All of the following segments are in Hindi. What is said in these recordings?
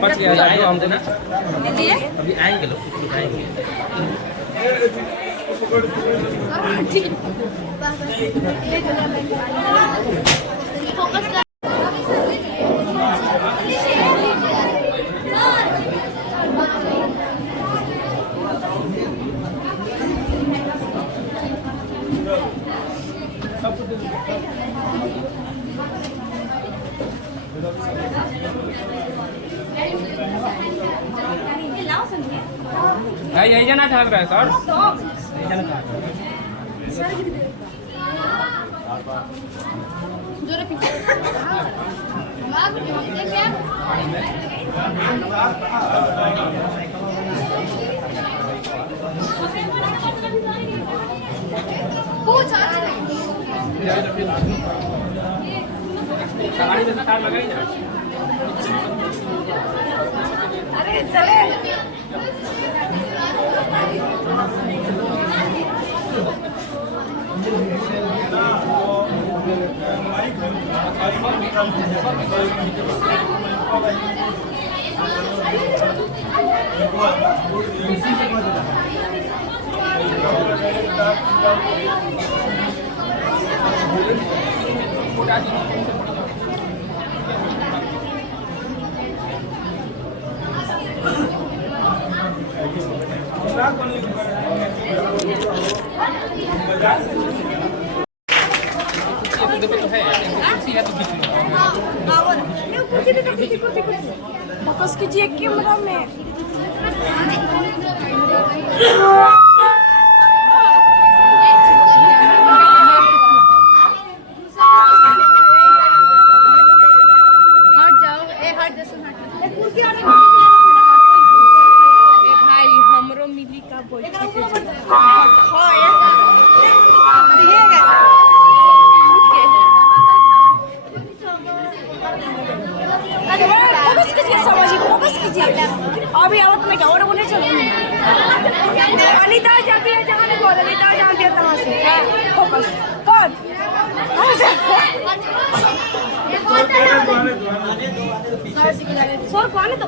बच गया आएगा हम देना दीजिए अभी आएंगे लोग आएंगे ठीक फोकस कर भाई यही जाना चाह रहा है सर यही जाना चाह रहा है जोरे पीछे गाड़ी में कार लगाई ना अरे चले फोकस कीजिए कैमरा में हट जाओ हट जैसे भाई हमरो मिली का बोल अभी आवत में क्या और बोले चलो अनीता जाती है जहां भी बोले अनीता जानती है तमाम से फोकस कौन सर कौन है तो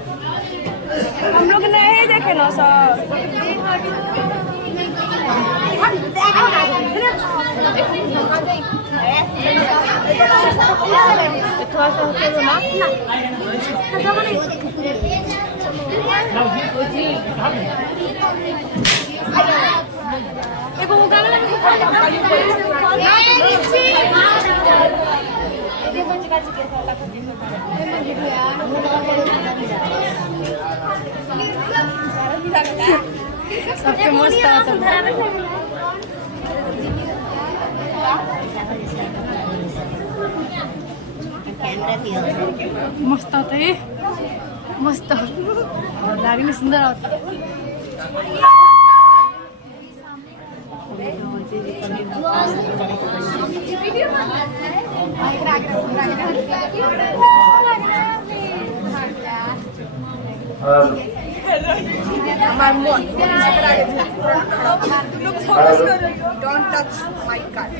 हम लोग नहीं देखे ना सर थोड़ा सा होते हो ना एगो गाना लगे सबके मस्त मस्त होता है मस्त लागली सुंदर होता Don't touch my card.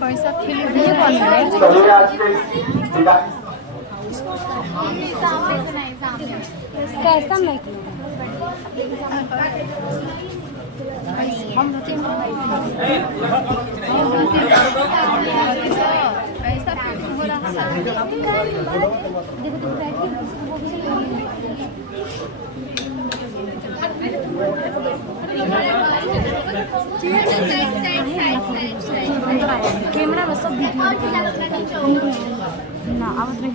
कैसा फिल्म नहीं बन रहा है कैसा नहीं हम ऐसा कैमरा कैमरा में सब ना आवाज में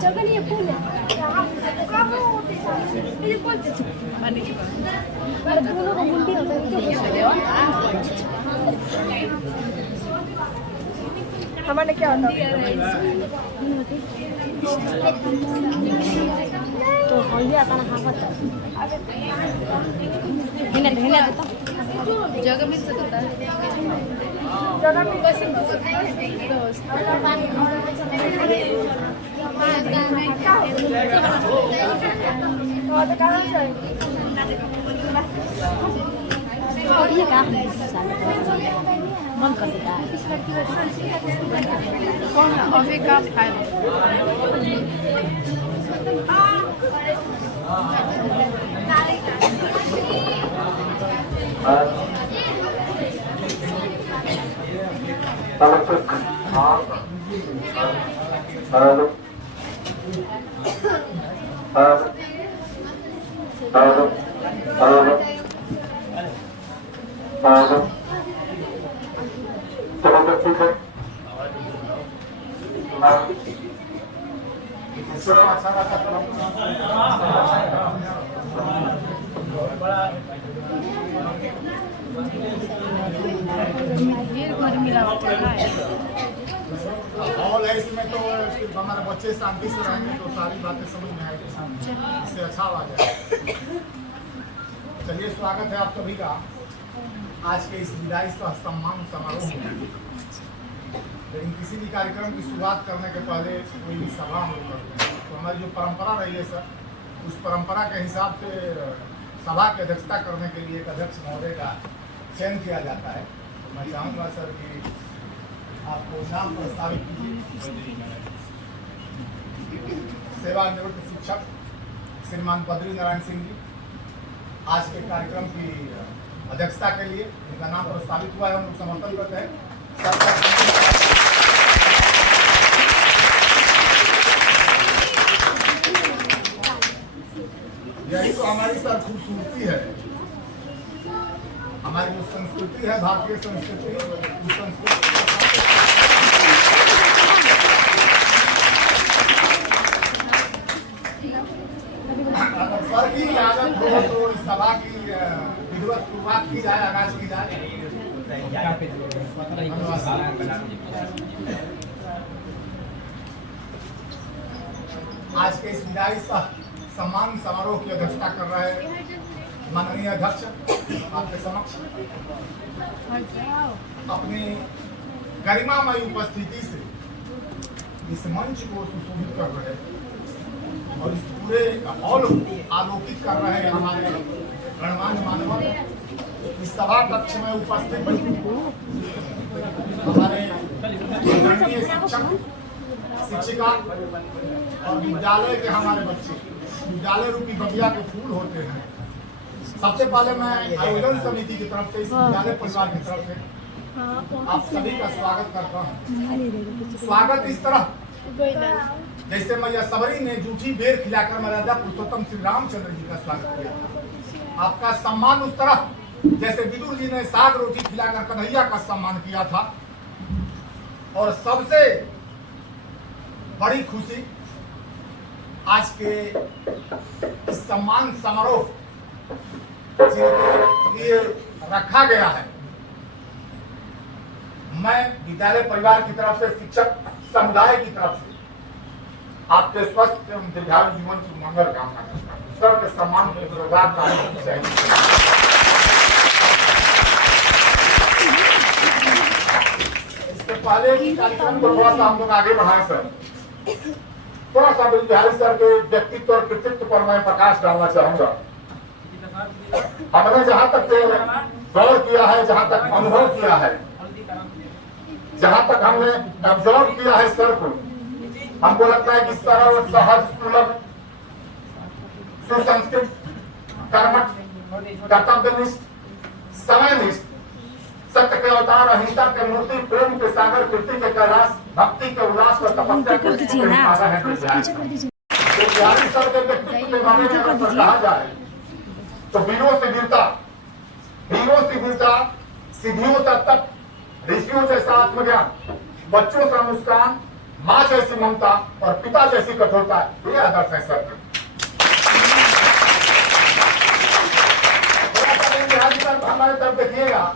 जगह नहीं है फूल है दोनों का मुंडी होता है हमारे क्या होता है तो हल्दी आता ना खापत हिने देता जगह मिल सकता है जगह में कैसे तो कहाँ से और ये का मन कर देता है कौन अभी का फाइल और इसमें तो सिर्फ हमारे बच्चे शांति से रहेंगे तो सारी बातें समझ में आएगी, इससे अच्छा आ जाए। चलिए, स्वागत है आप सभी का आज के इस विदाई सम्मान समारोह में। लेकिन किसी भी कार्यक्रम की शुरुआत करने के पहले कोई भी सभा हम लोग करते हैं, तो हमारी जो परंपरा रही है सर, उस परंपरा के हिसाब से सभा की अध्यक्षता करने के लिए एक अध्यक्ष महोदय का चयन किया जाता है। तो मैं चाहूँगा सर कि आपको नाम प्रस्तावित कीजिए। सेवानिवृत्त शिक्षक श्रीमान बद्री नारायण सिंह जी आज के कार्यक्रम की अध्यक्षता के लिए इनका नाम प्रस्तावित हुआ है, हम लोग समर्थन करते हैं। यही तो हमारी सर खूबसूरती है, हमारी जो संस्कृति है, भारतीय संस्कृति, उस संस्कृति अगर सर की इजाजत हो तो इस सभा की विधिवत शुरुआत की जाए, आगाज की जाए। आज के इस विदाई सम्मान समारोह की अध्यक्षता कर रहे माननीय अध्यक्ष आपके समक्ष अपनी गरिमामय उपस्थिति से इस मंच को सुशोभित कर रहे और इस पूरे हॉल को आलोकित कर रहे हैं हमारे गणमान्य मानव। इस सभा कक्ष में उपस्थित हमारे शिक्षक शिक्षिका और विद्यालय के हमारे बच्चे, विद्यालय रूपी बगिया के फूल होते हैं। सबसे पहले मैं आयोजन समिति की तरफ से, इस विद्यालय परिवार की तरफ से आप सभी का स्वागत करता हूँ। स्वागत इस तरह जैसे मैया सबरी ने जूठी बेर खिलाकर मर्यादा पुरुषोत्तम श्री रामचंद्र जी का स्वागत किया। आपका सम्मान उस तरह जैसे विदुर जी ने साग रोटी खिलाकर कन्हैया का सम्मान किया था। और सबसे बड़ी खुशी आज के इस सम्मान समारोह जिनके लिए रखा गया है, मैं विद्यालय परिवार की तरफ से, शिक्षक समुदाय की तरफ से आपके स्वस्थ एवं दीर्घायु जीवन की मंगल कामना करता हूँ। सर के सम्मान में जोरदार ताली चाहिए। इसके पहले कार्यक्रम को थोड़ा सा हम लोग आगे बढ़ाएं सर। थोड़ा सा बिहारी सर के व्यक्तित्व और कृतित्व पर मैं प्रकाश डालना चाहूंगा। हमने जहाँ तक गौर किया है, जहाँ तक अनुभव किया है, जहाँ तक हमने ऑब्जर्व किया है सर को, हमको लगता है कि सरल, सहज, सुलभ, सुसंस्कृत, कर्मठ, कर्तव्यनिष्ठ समयनिष्ठ, सत्य के अवतार, अहिंसा के मूर्ति, प्रेम के सागर, कीर्ति के कैलाश, भक्ति के उल्लास और तपस्या के माता है विद्या। तो बिहारी सर के व्यक्तित्व के बारे में अगर कहा जाए तो वीरों से वीरता, हीरों से वीरता, सिद्धियों से तप, ऋषियों जैसा आत्मज्ञान, बच्चों सा मुस्कान, माँ जैसी ममता और पिता जैसी कठोरता, ये आदर्श है सर। हमारे तरफ देखिएगा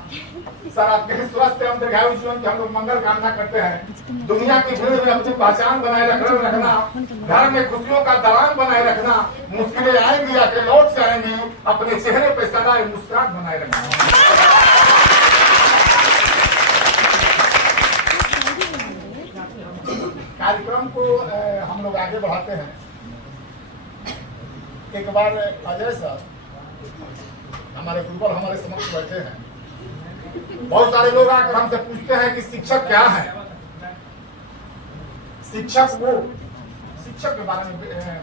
सर, आपके स्वस्थ एवं दीर्घायु जीवन की हम लोग मंगल कामना करते हैं। दुनिया की भीड़ में अपनी पहचान बनाए रखना, घर में खुशियों का दौरान बनाए रखना, मुश्किलें आएंगी आके लौट जाएंगी, अपने चेहरे पे सदा मुस्कुराहट बनाए रखना। कार्यक्रम को हम लोग आगे बढ़ाते हैं। एक बार अजय सर हमारे गुरुवर हमारे समक्ष बैठे हैं। बहुत सारे लोग आकर हमसे पूछते हैं कि शिक्षक क्या है। शिक्षक वो, शिक्षक के बारे में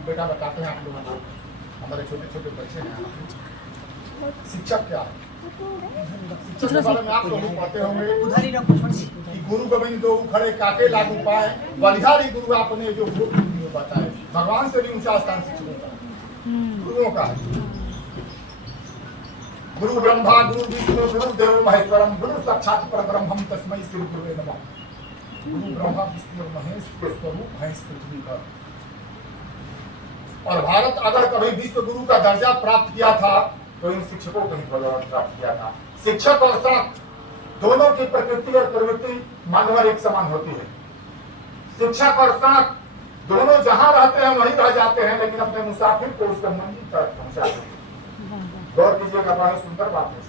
बेटा बताते हैं आप लोगों को, हमारे छोटे छोटे बच्चे हैं। शिक्षक क्या है? शिक्षक के बारे में आप लोग पढ़ते होंगे कि गुरु गोविंद दो खड़े काटे लागू पाए, बलिहारी गुरु आपने जो बताए। भगवान से भी ऊंचा स्थान शिक्षकों का, गुरुओं का है। गुरु ब्रह्मा गुरु विष्णु गुरु देव महेश्वरम, गुरु साक्षात परब्रह्मम तस्मै श्री गुरुवे नमः। गुरु ब्रह्मा विष्णु और महेश के स्वरूप हैं इस पृथ्वी पर। और भारत अगर कभी विश्व गुरु का दर्जा प्राप्त किया था तो इन शिक्षकों को ही प्राप्त किया था। शिक्षक और सड़क दोनों की प्रकृति और प्रवृत्ति मानवर एक समान होती है। शिक्षक और सड़क दोनों जहां रहते हैं वहीं रह जाते हैं, लेकिन अपने मुसाफिर को उसके मंजिल तक पहुंचाते हैं। गौर कीजिएगा, बड़ा सुंदर बात है।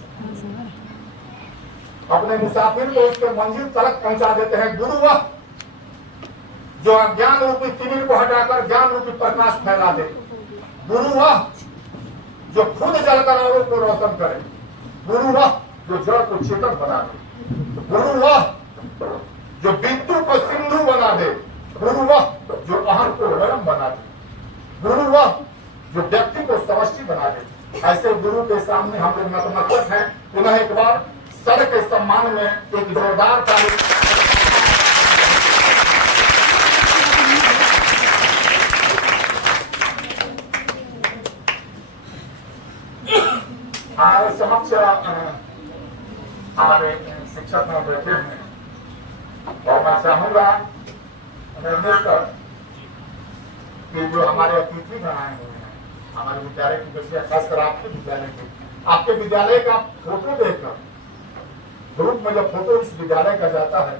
अपने मुसाफिर को उसके मंजिल तक पहुंचा देते हैं। गुरु वह जो अज्ञान रूपी तिमिर को हटाकर ज्ञान रूपी प्रकाश फैला दे। गुरु वह जो खुद जलकर औरों को रोशन करे। गुरु वह जो जड़ को चेतन बना दे। गुरु वह जो बिंदु को सिंधु बना दे। गुरु वह जो अहर को वरम बना दे। गुरु वह जो व्यक्ति को समष्टि बना दे। ऐसे गुरु के सामने हम लोग नतमस्तक हैं। पुनः एक बार सर के सम्मान में एक जोरदार ताली। हमारे समक्ष हमारे शिक्षक में बैठे हैं और मैं चाहूंगा कि जो हमारे अतिथि बनाए हुए हैं हमारे विद्यालय की बच्चियां, खासकर आपके विद्यालय का फोटो देखकर ग्रुप में जब फोटो इस विद्यालय का जाता है,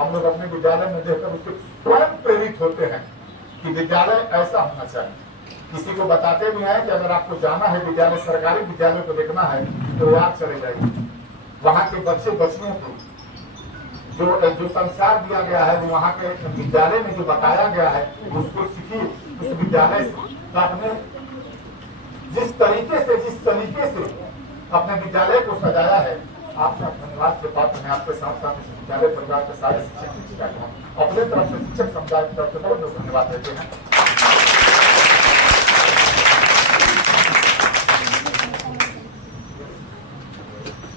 हम लोग अपने विद्यालय में देखकर उससे स्वयं प्रेरित होते हैं कि विद्यालय ऐसा होना चाहिए। किसी को बताते भी हैं कि अगर आपको जाना है विद्यालय, सरकारी विद्यालय को देखना है तो याद चले जाइए। वहाँ के बच्चे बच्चियों को जो संस्कार दिया गया है, वो वहाँ के विद्यालय में जो बताया गया है उसको सीखिए। उस विद्यालय से अपने जिस तरीके से अपने विद्यालय को सजाया है, आपका धन्यवाद के पात्र हैं। आपके साथ साथ इस विद्यालय परिवार के सारे शिक्षक शिक्षिका को अपने तरफ से शिक्षक समुदाय की तरफ से बहुत बहुत धन्यवाद देते हैं।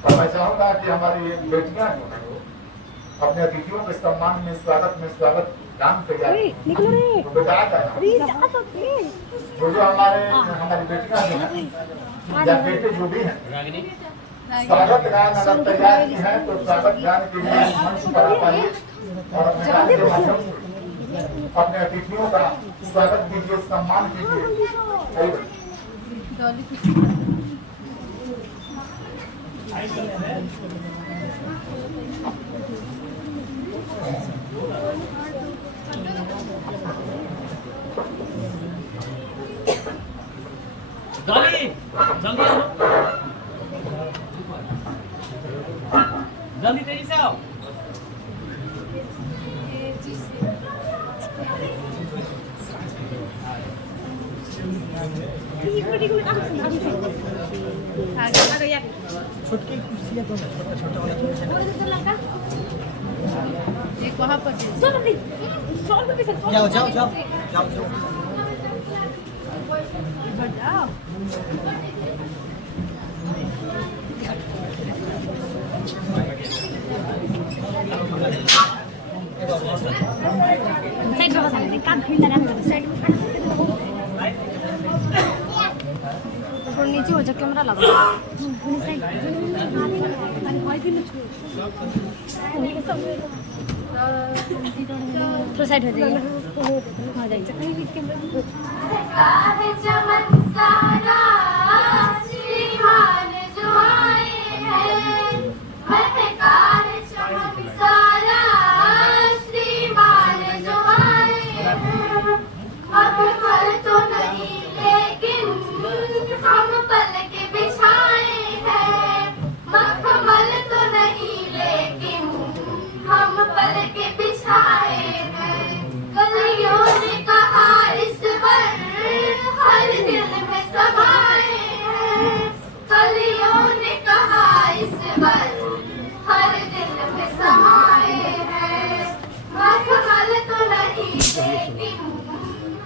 और मैं चाहूंगा कि हमारी बेटियां जो है अपने अतिथियों के सम्मान में स्वागत गान तैयार तो बेटा आ जाए। जो हमारी बेटियां जो है या बेटे जो भी हैं स्वागत गान अगर तैयार की है तो स्वागत गान के लिए मंच पर आ पाइए और अपने गान के माध्यम से अपने अतिथियों का स्वागत कीजिए, सम्मान कीजिए। जल्दी तेजी से आओ। छोटी कुर्सियाँ तो छोटा वाला एक वहाँ पर जाओ जाओ जाओ जाओ जाओ साइडमा बस्नु भने काम फिल्ड राम्रो हुन्छ साइडमा थोड़ा नीचे हो जा कैमरा लगा थोड़ा साइड हो जाइए आ जाइए हम पल के बिछाए हैं मखमल तो नहीं लेकिन हम पल के बिछाए हैं कलियों ने कहा इस बार हर दिल में समाए हैं कलियों ने कहा इस बार हर दिल में समाए हैं मखमल तो नहीं लेकिन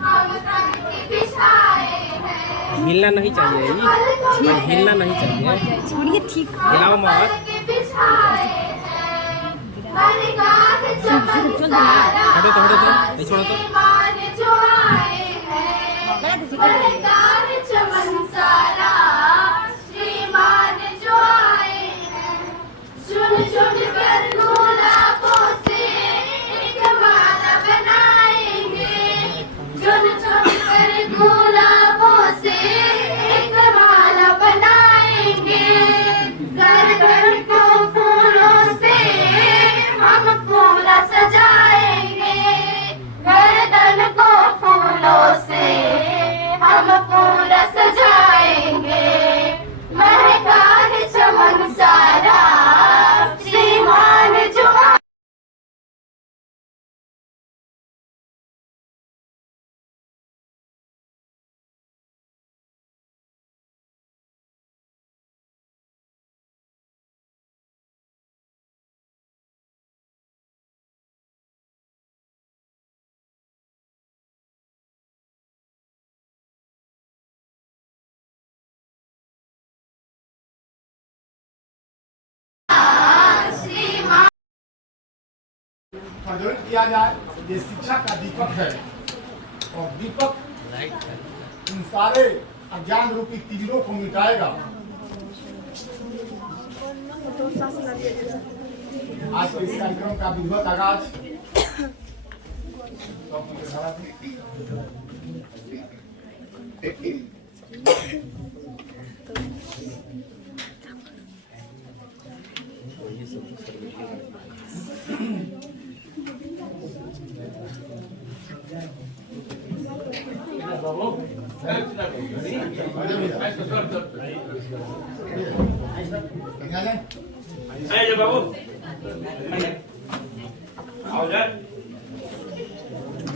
हम पल के बिछाए हैं हिलना नहीं चाहिए ये हिलना नहीं चाहिए छोड़िए ठीक हिलाओ मत हटो तो नहीं छोड़ो तो चुन चुन कर गुलाबों से एक माला बनाएंगे चुन चुन कर गुलाबों से एक माला बनाएंगे घर को फूलों से हम पूरा सजाएंगे गर्दन को फूलों से हम पूरा सजाएंगे महका है चमन सारा श्रीमान जो प्रज्वलित किया जाए ये शिक्षा का दीपक है और दीपक इन सारे अज्ञान रूपी तीरों को मिटाएगा। आज के इस कार्यक्रम का विधिवत आगाज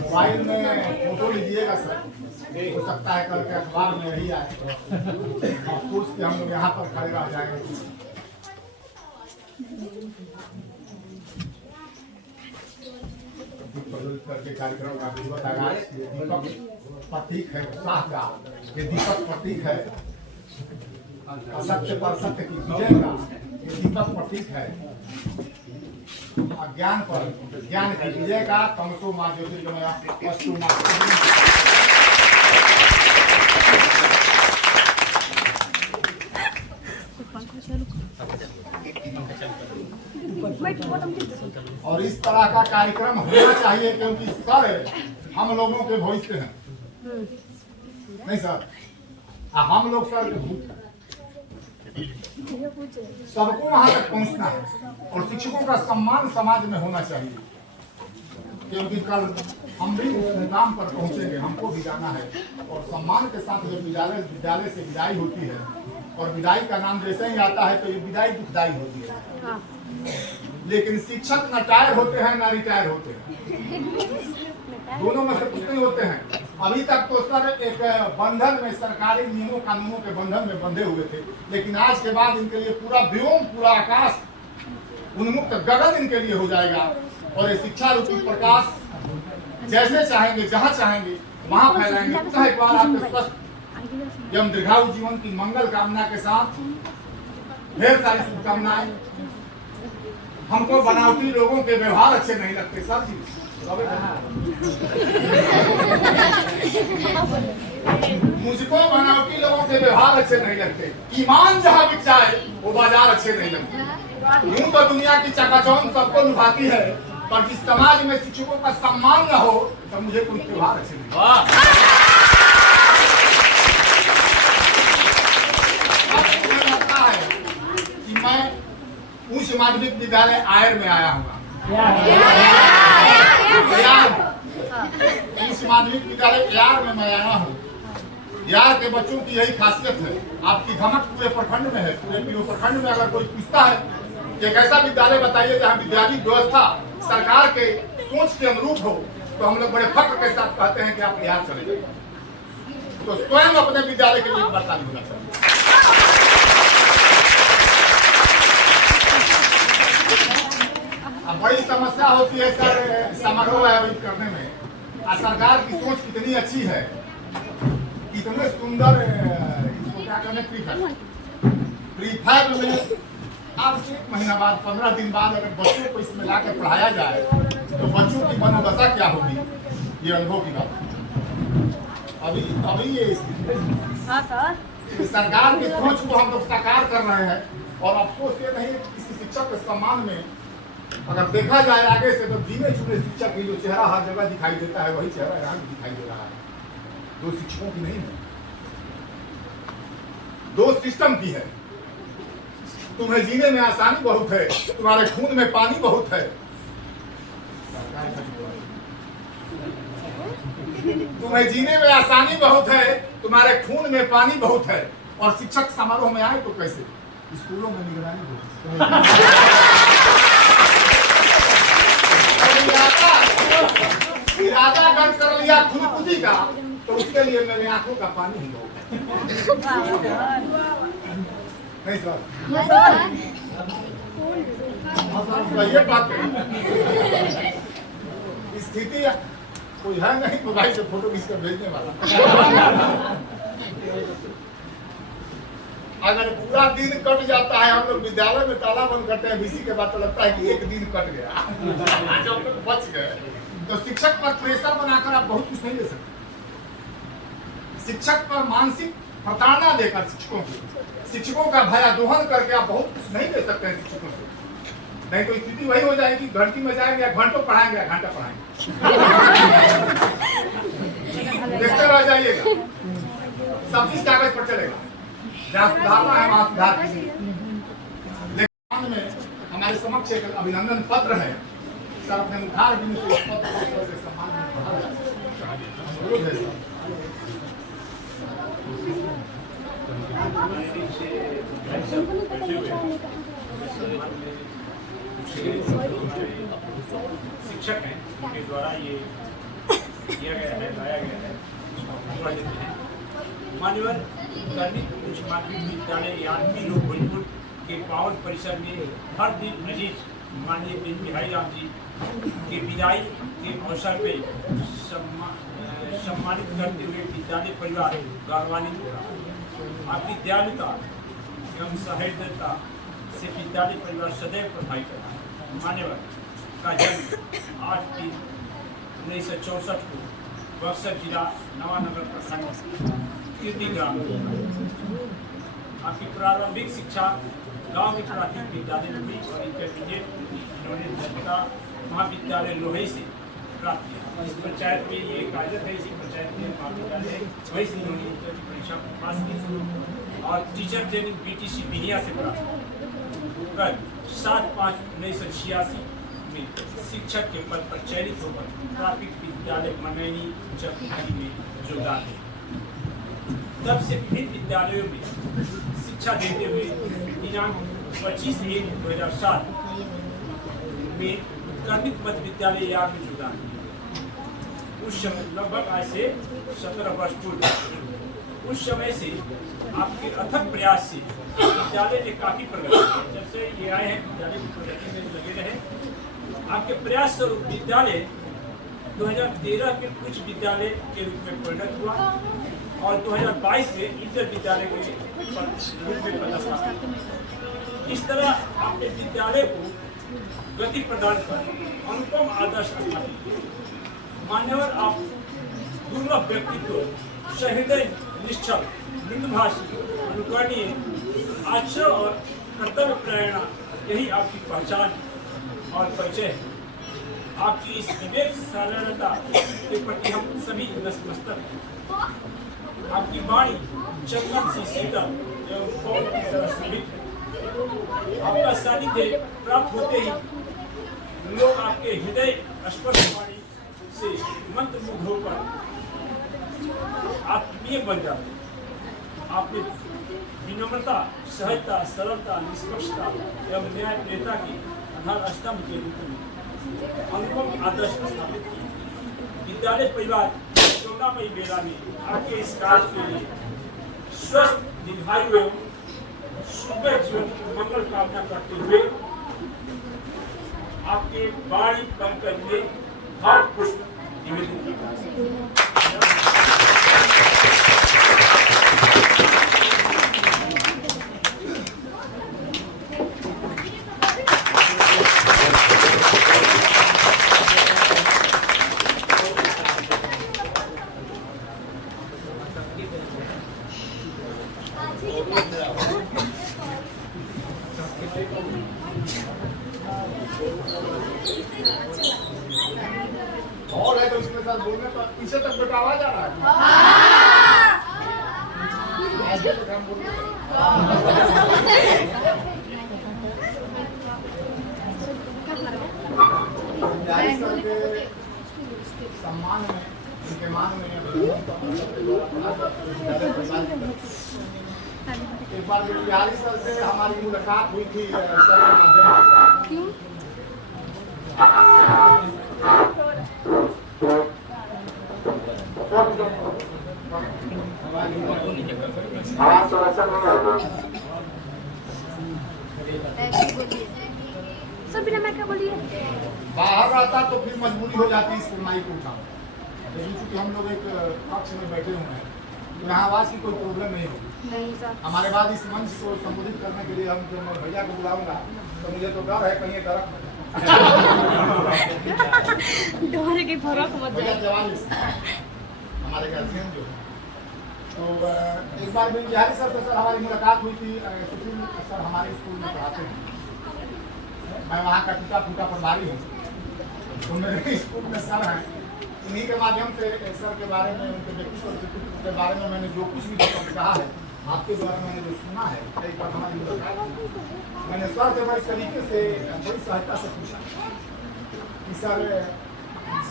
मोबाइल में फोटो लीजिएगा सर, हो सकता है कल के अखबार में यही आए अफसोस कि हम लोग यहाँ पर खड़े रह जाएंगे। करके कार्यक्रम का विधिवत आगाज। ये दीपक प्रतीक है उत्साह का, ये दीपक प्रतीक है असत्य पर सत्य की विजय का, ये दीपक प्रतीक है अज्ञान पर ज्ञान की विजय का। तमसो मां ज्योतिर्गमय वस्तु मां और इस तरह का कार्यक्रम होना चाहिए क्योंकि सर हम लोगों के भविष्य हैं, नहीं सर? हम लोग सर के भूत हैं। सबको वहां तक पहुंचना है और शिक्षकों का सम्मान समाज में होना चाहिए क्योंकि कल हम भी उस मुकाम पर पहुंचेंगे, हमको भी जाना है। और सम्मान के साथ जब विद्यालय से विदाई होती है और विदाई का नाम जैसे ही आता है तो ये विदाई दुखदाई होती है। लेकिन शिक्षक न टायर होते हैं न रिटायर होते हैं, दोनों में से कुछ नहीं होते हैं। अभी तक तो सर एक बंधन में सरकारी नियमों कानूनों के बंधन में बंधे हुए थे, लेकिन आज के बाद इनके लिए पूरा व्योम, पूरा आकाश, उन्मुक्त गगन इनके लिए हो जाएगा। और ये शिक्षा रूपी प्रकाश जैसे चाहेंगे जहाँ चाहेंगे वहाँ फैलाएंगे। पुनः एक बार आपके स्वस्थ एवं दीर्घायु जीवन की मंगल कामना के साथ ढेर सारी शुभकामनाएं। हमको बनावटी लोगों के व्यवहार अच्छे नहीं लगते सर जी। मुझको बनावटी लोगों के व्यवहार अच्छे नहीं लगते। ईमान जहाँ बिक जाए वो बाजार अच्छे नहीं लगते। यूं तो दुनिया की चकाचौंध सबको लुभाती है, पर जिस समाज में शिक्षकों का सम्मान न हो तो मुझे कोई व्यवहार अच्छे नहीं लगता है कि मैं उच्च माध्यमिक विद्यालय आयर में आया हूँ। उच्च माध्यमिक विद्यालय यार में मैं आया हूँ। यार के बच्चों की यही खासियत है। आपकी धमक पूरे प्रखंड में है। पूरे पीओ प्रखंड में अगर कोई पूछता है कि एक ऐसा विद्यालय बताइए जहाँ विद्यालय व्यवस्था सरकार के सोच के अनुरूप हो, तो हम लोग बड़े फख्र के साथ कहते हैं कि आप यार चले जाइए। तो स्वयं अपने विद्यालय के लिए बरताली होना चाहिए। अब बड़ी समस्या होती है सर समारोह आयोजित करने में। सरकार की सोच कितनी अच्छी है, कितने सुंदर, इसको क्या कहते हैं, प्रीफैब में आज से 1 महीना बाद 15 दिन बाद अगर बच्चों को इसमें लाकर पढ़ाया जाए तो बच्चों की मनोदशा क्या होगी, ये अनुभव की बात। अभी ये स्थिति सरकार की सोच को हम लोग साकार कर रहे हैं। और अफसोस ये नहीं, किसी शिक्षक के सम्मान में अगर देखा जाए आगे से तो जीने चुने शिक्षक की जो चेहरा हर जगह दिखाई देता है वही चेहरा यहाँ भी दिखाई दे रहा है। दो शिक्षकों की नहीं है, दो सिस्टम की है। तुम्हें जीने में आसानी बहुत है, तुम्हारे खून में पानी बहुत है। तुम्हें जीने में आसानी बहुत है, तुम्हारे खून में पानी बहुत है। और शिक्षक समारोह में आए तो कैसे? स्कूलों में निगरानी हो। इरादा अगर कर लिया खुदकुशी का तो उसके लिए मेरे आंखों का पानी ही होगा। नहीं सर, ये बात है। स्थिति कोई है नहीं मोबाइल से फोटो खींच कर भेजने वाला। अगर पूरा दिन कट जाता है, हम लोग विद्यालय में ताला बंद करते हैं बीसी के बाद, तो लगता है कि एक दिन कट गया। जब लोग बच गए तो शिक्षक पर प्रेशर बनाकर आप बहुत कुछ नहीं दे सकते। शिक्षक पर मानसिक प्रताड़ना देकर शिक्षकों का भयादोहन करके आप बहुत कुछ नहीं दे सकते हैं शिक्षकों से। नहीं तो स्थिति वही हो जाएगी, घंटी में जाएंगे, घंटों पढ़ाएंगे, घंटा पढ़ाएंगे। देखते रह जाइएगा, सब चीज कागज पर चलेगा। जहाँ सुधारना है वहाँ सुधार कीजिए। लेकिन में हमारे समक्ष एक अभिनंदन पत्र है। सर अपने मुखार बिंदु से इस पत्र से सम्मान पढ़ा जाए। शिक्षक हैं उनके द्वारा ये किया गया है, लाया गया है। मान्यवर कर्मित उच्च माध्यमिक विद्यालय यादवी लोग भोजपुर के पावन परिसर में हर दिन अजीज माननीय बिहारी राम जी के विदाई के अवसर पर सम्मानित करते हुए विद्यालय परिवार गौरवान्वित हो रहा। आपकी दयालुता एवं सहृदयता से विद्यालय परिवार सदैव प्रभावित रहा है। मान्यवर का जन्म 8/3/1964 को बक्सर जिला नवानगर प्रखंड कीर्ति ग्राम। आपकी प्रारंभिक शिक्षा गांव के प्राथमिक विद्यालय में हुई और इंटरमीडिएट इन्होंने जनता महाविद्यालय लोहे से प्राप्त किया। इस पंचायत में ये कार्यरत है। इसी पंचायत में महाविद्यालय वही से इन्होंने इंटर की परीक्षा पास की और टीचर ट्रेनिंग BTC बिहिया से प्राप्त कर 7/5/1986 में शिक्षक के पद पर चयनित होकर प्राथमिक विद्यालय मनैनी चकधारी में योगदान दिया। तब से विभिन्न विद्यालयों में शिक्षा देते हुए दिनांक 25/1/2007 में कर्मित मध्य विद्यालय यार में योगदान दिया। उस समय लगभग आज से 17 वर्ष पूर्व उस समय से आपके अथक प्रयास से विद्यालय ने काफी प्रगति की। जब से ये आए हैं विद्यालय की प्रगति में लगे रहे। आपके प्रयास स्वरूप विद्यालय 2013 के उच्च विद्यालय के रूप में परिणत हुआ और 2022 में इंटर विद्यालय के रूप में पदस्थापित। इस तरह आपने विद्यालय को गति प्रदान कर अनुपम आदर्श स्थापित किए। मान्यवर, आप दुर्लभ व्यक्तित्व, सहृदय, निश्चल, मृदुभाषी, अनुकरणीय, आचरण और कर्तव्य प्रेरणा, यही आपकी पहचान और परिचय है। आपकी इस विवेक सरलता के प्रति हम सभी नतमस्तक हैं। आपकी वाणी चंदन सी शीतल एवं पवन की तरह स्निग्ध है। आपका सानिध्य प्राप्त होते ही लोग आपके हृदय स्पर्श वाणी से मंत्रमुग्ध होकर आत्मीय बन जाते हैं। आपने विनम्रता, सहजता, सरलता, निष्पक्षता एवं न्यायप्रियता की आधार स्तंभ के रूप में अनुपम आदर्श स्थापित किए। विद्यालय परिवार करुणामयी मेला में आपके इस कार्य के लिए स्वस्थ, दीर्घायु एवं सुखमय जीवन की मंगल कामना करते हुए आपके वाणी पंकज में भाव पुष्प निवेदित करता हूं। और है तो इसके साथ बोलने पर पीछे तक बेटा आवाज आ रहा है। आगे तो काम बोल रहे हैं। सर के सम्मान में, उनके मान में एक बार बिहारी सर से हमारी मुलाकात हुई थी सर के माध्यम से। क्यों? सर बिना मैं क्या बोलिए? बाहर रहता तो फिर मजबूरी हो जाती इस सुनवाई को उठाना, लेकिन चूंकि हम लोग एक कक्ष में बैठे हुए हैं तो यहाँ आवाज की कोई प्रॉब्लम नहीं होगी। नहीं सर। हमारे बाद इस मंच को संबोधित करने के लिए हम जब मैं भैया को बुलाऊंगा तो मुझे तो डर है कहीं डरक डोरे की फरक मत भैया जवान हमारे गार्जियन जो है। तो एक बार भी बिहारी सर से सर हमारी मुलाकात हुई थी। सुशील सर हमारे स्कूल में पढ़ाते हैं, मैं वहाँ का टूटा फूटा प्रभारी हूँ। तो मेरे स्कूल में सर हैं, इन्हीं के माध्यम से सर के बारे में, उनके व्यक्तित्व के बारे में मैंने जो कुछ भी कहा है, आपके द्वारा मैंने जो सुना है, एक बार हमारी मुलाकात मैंने सर से बड़ी तरीके से, बड़ी सहायता से पूछा कि सर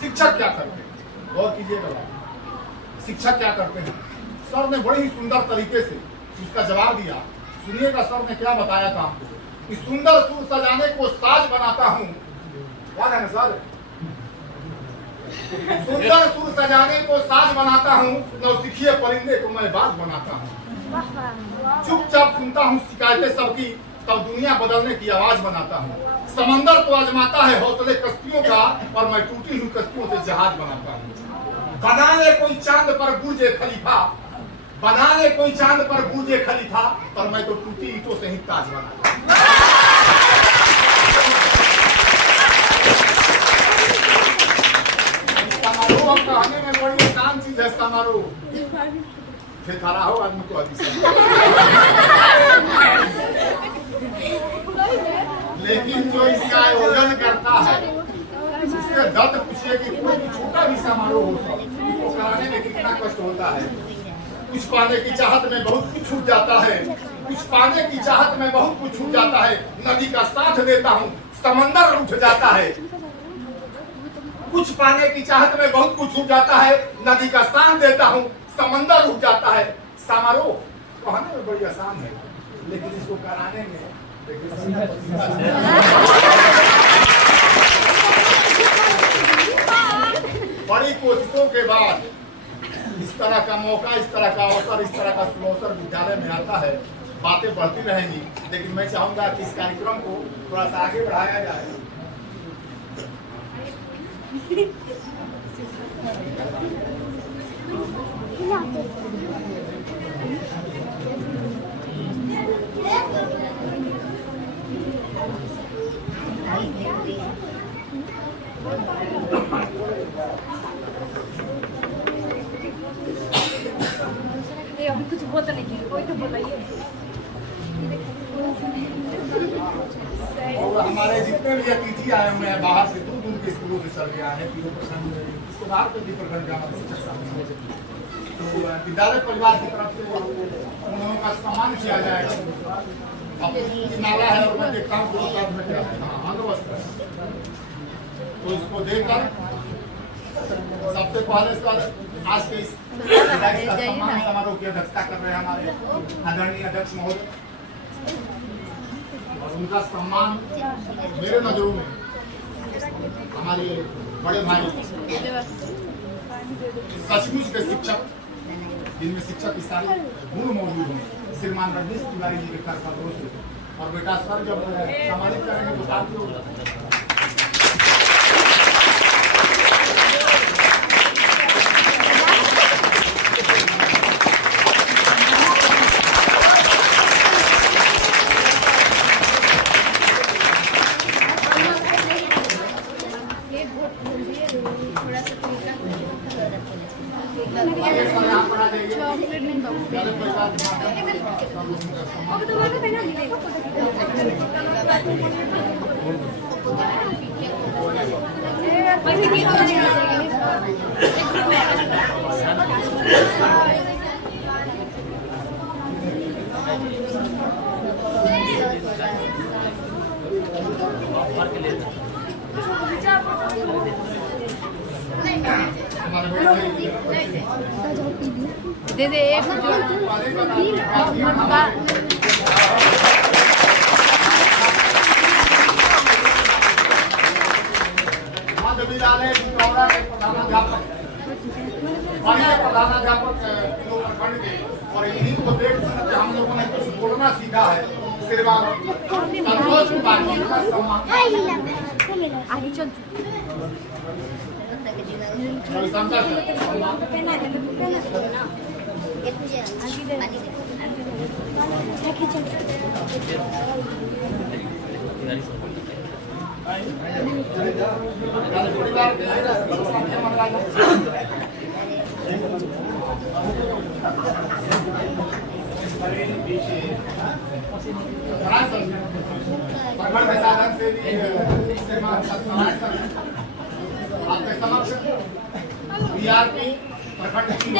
शिक्षक क्या करते हैं, गौर कीजिएगा, शिक्षक क्या करते हैं। सर ने बड़ी ही सुंदर तरीके से उसका जवाब दिया। सुनिएगा सर ने क्या बताया था आपको कि सुंदर सुर सजाने को साज बनाता हूँ। याद है ना सर? सुंदर सुर सजाने को साज बनाता हूँ, नौसिखिए परिंदे को मैं बाज बनाता हूँ। चुपचाप सुनता हूँ शिकायतें सबकी, तब दुनिया बदलने की आवाज बनाता हूँ। समंदर तो आजमाता है हौसले कश्तियों का, और मैं टूटी हुई कश्तियों से जहाज बनाता हूँ। बना ले कोई चांद पर बुर्ज खलीफा, बना ले कोई चांद पर बुर्ज खलीफा, पर मैं तो टूटी ईंटों से ही ताज बनाता हूँ। समारोह कहने में बड़ी आसान चीज है। समारोह फिर खड़ा हो आदमी को अभी लेकिन जो इसका आयोजन करता है इससे दर्द पूछिए कि कोई भी छोटा भी समारोह हो उसको कराने में कितना कष्ट होता है। कुछ पाने की चाहत में बहुत कुछ छूट जाता है, कुछ पाने की चाहत में बहुत कुछ छूट जाता है। नदी का साथ देता हूँ, समंदर उठ जाता है। कुछ पाने की चाहत में बहुत कुछ छूट जाता है, नदी का साथ देता हूँ, समंदर उठ जाता है। समारोह कहने में बड़ी आसान है, लेकिन इसको कराने में बड़ी कोशिशों के बाद इस तरह का मौका, इस तरह का अवसर, इस तरह का अवसर विद्यालय में आता है। बातें बढ़ती रहेंगी, लेकिन मैं चाहूंगा कि इस कार्यक्रम को थोड़ा सा आगे बढ़ाया जाए। ये अभी कुछ होता नहीं है, कोई तो बताइए। और हमारे जितने भी अतिथि आए हुए हैं बाहर से, दूर दूर के स्कूलों से चल गया है, इसको बाहर पे भी प्रखंड का शिक्षक साथी, तो विद्यालय परिवार की तरफ से उन लोगों का सम्मान किया जाएगा। अब नाला है और मैं देखता हूँ तो इसको देकर सबसे पहले सर आज के इस सम्मान समारोह की अध्यक्षता कर रहे हैं हमारे आदरणीय अध्यक्ष महोदय, और उनका सम्मान मेरे नजरों में हमारे बड़े भाई सचमुच के शिक्षक, जिनमें शिक्षक की सारी गुण मौजूद हैं, श्रीमान रजनीश तिवारी जी के कर्तव्यों से। और बेटा सर जब सम्मानित करेंगे तो साथियों दे दे एक मध्य विद्यालय बिटौरा के प्रधानाध्यापक बड़े प्रधानाध्यापक प्रखंड के, और इन्हीं को देख कर हम लोगों ने कुछ बोलना सीखा है। श्रीमान संतोष कुमार जी का सम्मान आगे चल प्रखंड साधन से भी श्रीमान सत्यनारायण सर आपके समक्ष बीआरपी प्रखंड की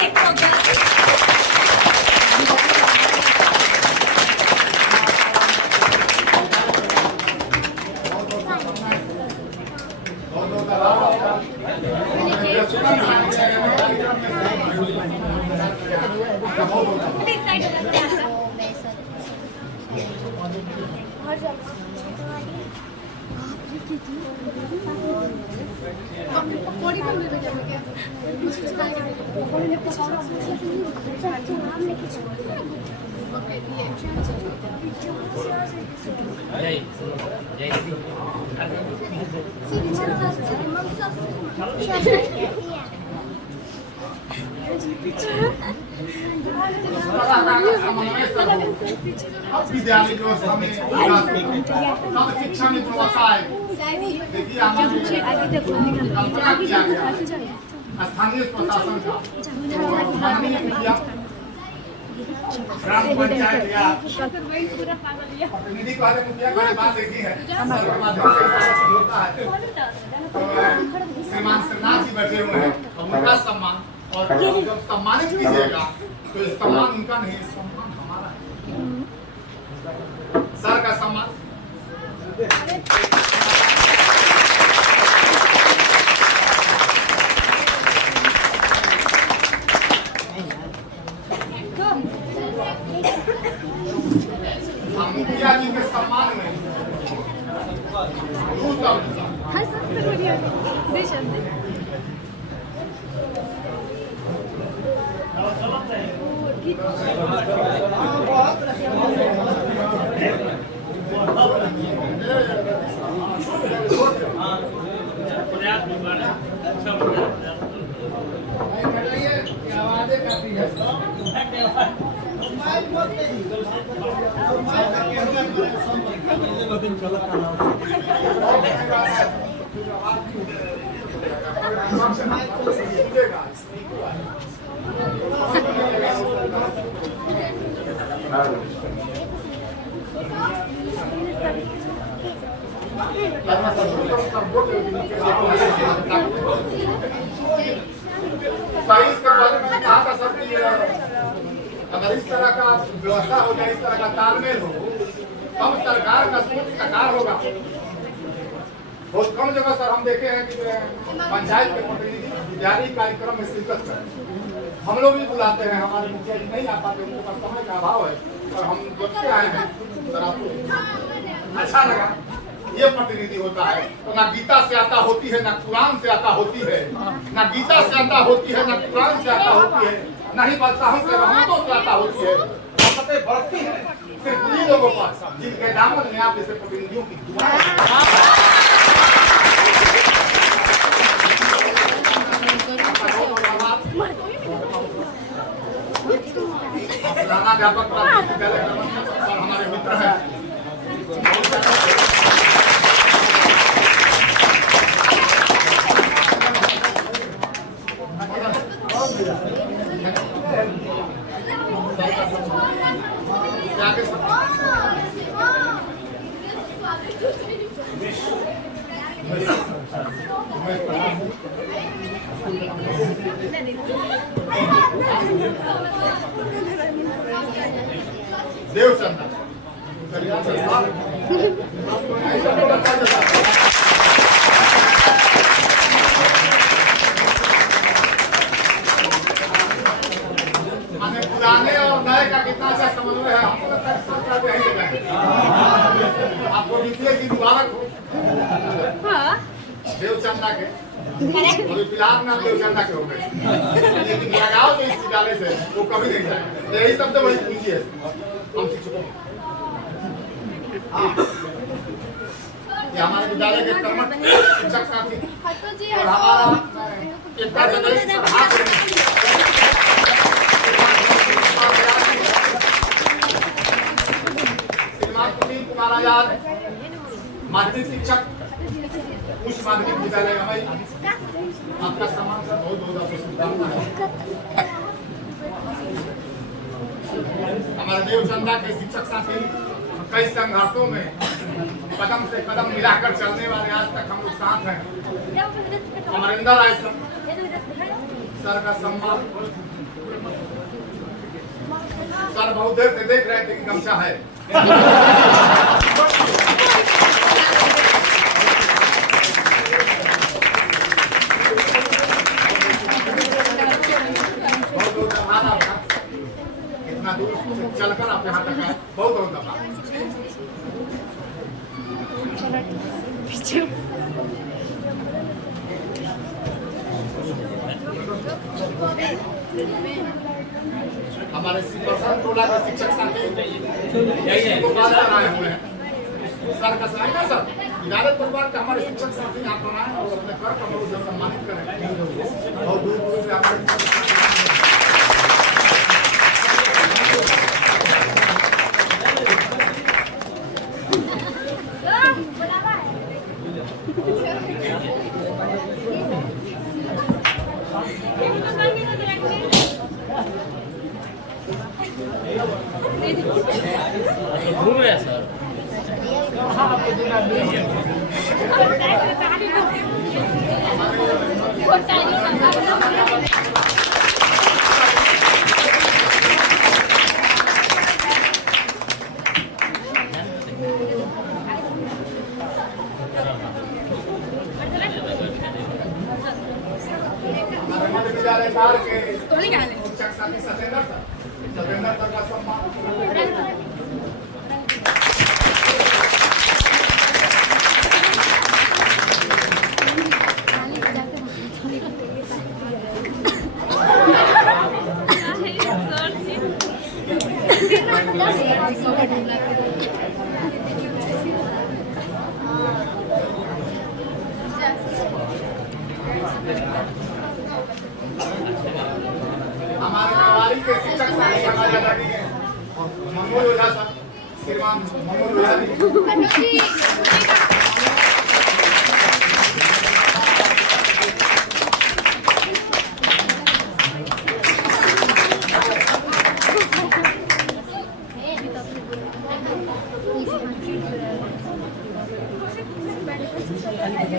अब विद्यालय व्यवस्था में सब शिक्षा में गुणवत्ता है। देखिए हमारे कल्पना किया गया स्थानीय प्रशासन का, माननीय मुखिया ग्राम पंचायत या प्रतिनिधि वाले मुखिया की बात देखी है, होता है श्रीमान श्रीनाथ जी बैठे हुए हैं, उनका सम्मान, और जब सम्मानित कीजिएगा तो इस सम्मान उनका नहीं, सम्मान हमारा है। सर का सम्मान हम मुखिया जी के सम्मान में साइंस के बारे में कहा था सर कि अगर इस तरह का व्यवस्था हो जाए, इस तरह का तालमेल हो, तब सरकार का सोच साकार होगा। बहुत कम जगह सर हम देखे हैं कि पंचायत के प्रतिनिधि विद्यालय कार्यक्रम में शिरकत करें। हम लोग भी बुलाते हैं, हमारे मुखिया जी नहीं आ पाते, उनके पास समय का अभाव है, और हम जब से आए हैं सर आपको अच्छा लगा। ये प्रतिनिधि होता है तो ना गीता से आता होती है, ना कुरान से आता होती है, ना गीता से आता होती है, ना कुरान से आता होती है, ना ही बादशाहों से रहमतों से आता होती है। रहमतें बरसती हैं सिर्फ उन्हीं लोगों पर जिनके दामन में आप जैसे प्रतिनिधियों की दुआएं प्राध्यापक विद्यालय सर हमारे मित्र हैं। देवचंदा माने पुराने और नए का कितना अच्छा समन्वय है। हमको लगता है सब साथ यही जगह है। आपको द्वितीय की मुबारक हो देवचंदा के। अभी फिलहाल में देवचंदा के हो गए, लेकिन लगाओ जो इस विद्यालय से वो कभी नहीं जाएगा। यही शब्द वही कीजिए हम शिक्षकों। ये हमारे विद्यालय के कर्मठ शिक्षक साथी और हमारा एकता जगह श्रीमान सुनील कुमार आजाद माध्यमिक शिक्षक उच्च माध्यमिक विद्यालय हमारी आपका सम्मान सर बहुत बहुत आपको शुभकामनाएं। हमारे देवचंदा के शिक्षक साथी कई संघर्षों में कदम से कदम मिलाकर चलने वाले आज तक हम लोग साथ हैं। अमरिंदर राय सर का सम्मान सर बहुत देर से देख रहे थे कि गमछा है। बहुत बहुत धन्यवाद आपका, इतना दूर चलकर आप यहाँ तक आए, बहुत बहुत धन्यवाद। हमारे टोला के शिक्षक साथी गोपाल सर आए हुए हैं। सर का सर विद्यालय परिवार के हमारे शिक्षक साथी यहाँ पर आए और अपने कर कमरों से सम्मानित करें। बहुत दूर दूर से आपके घूम रहे सर। विद्यालय के शिक्षक साथी सतेंद्र सर का सम्मान। हमारे कवाली के शिक्षक साथी हमारे आदरणीय मंगोल ओझा सर, श्रीमान मंगोल ओझा जी। अब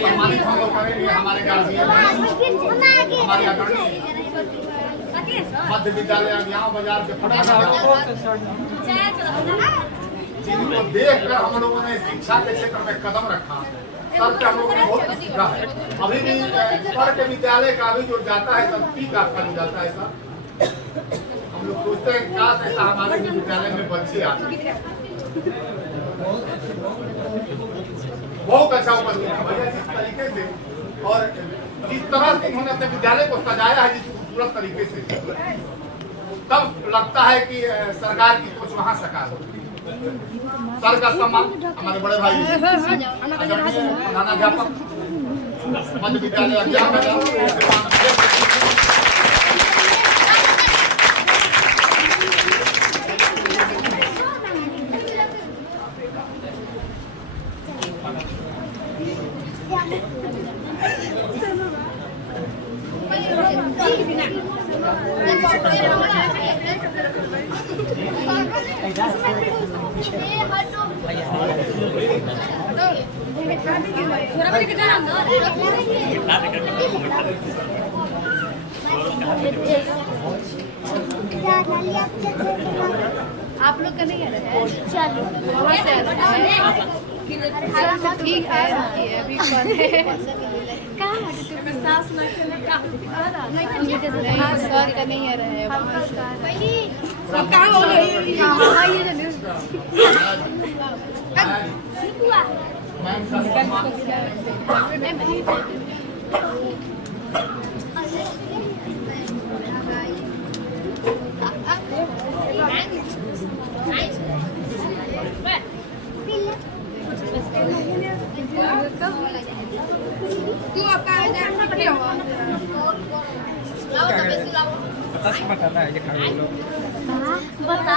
सम्मानित हम लोग करेंगे हमारे गार्जियन हमारे आदरणीय मध्य विद्यालय अज्ञान बाजार के जिनको देख कर हम लोगों ने शिक्षा के क्षेत्र में कदम रखा, सर से हम लोगों ने बहुत कुछ सीखा है। अभी भी सर के विद्यालय का अभी जो जाता है सब ठीक आपका जो जाता है सर, हम लोग सोचते हैं क्या ऐसा हमारे भी विद्यालय में बच्चे आते हैं। बहुत अच्छा उपस्थित है भैया, जिस तरीके से और जिस तरह से उन्होंने अपने विद्यालय को सजाया है, जिस खूबसूरत तरीके से, तब लगता है कि सरकार की सोच वहाँ साकार होगी। सर का सम्मान हमारे बड़े भाई प्रधानाध्यापक मध्य विद्यालय अज्ञान आप लोग का नहीं आ रहा है? चलो वहाँ से आ रहा है। ठीक है, अभी कौन है? सास नहीं, सर का नहीं आ रहा है। सब कहाँ हो गई? तू आपका बताना है ये खा लो। बता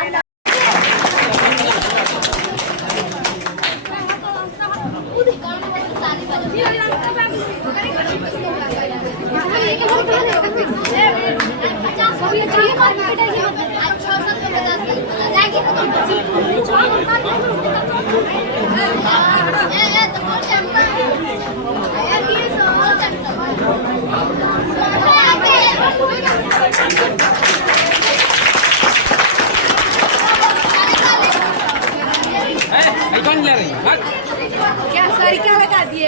कौन ले रही है? क्या सारी क्या लगा दिए?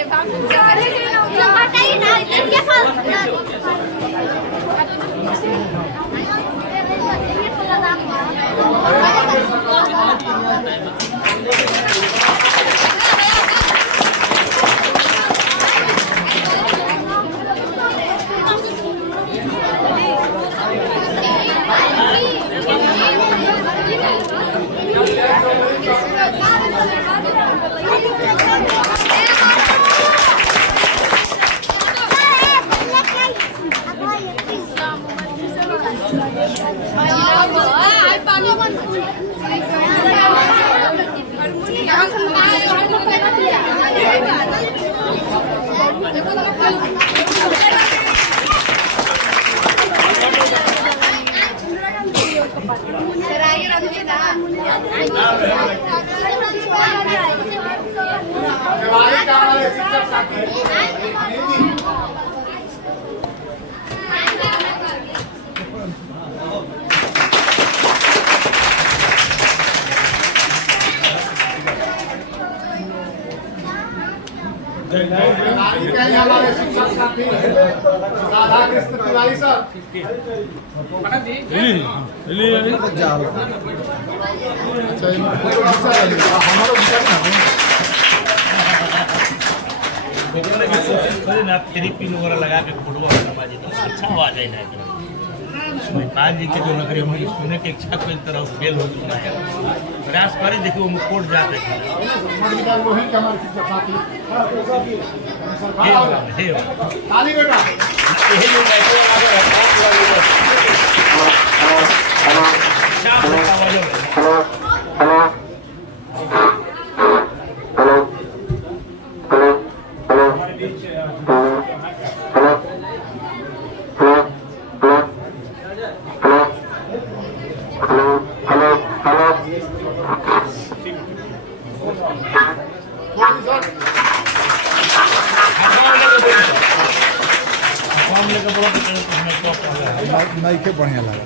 हमारे शिक्षक साथी राधा कृष्ण तिवारी सर कोशिश करें ना, थेरेपी वगैरह लगा के फोटो अच्छा हो जाए ना। महिपाल जी के जो नगरी हमारी सुने के इच्छा कोई तरह फेल हो चुका है। प्रयास करें, देखिए वो कोर्ट जा रहे हैं। ताली बेटा यही लोग ऐसे हमारे बीच नहीं के बढ़िया लगा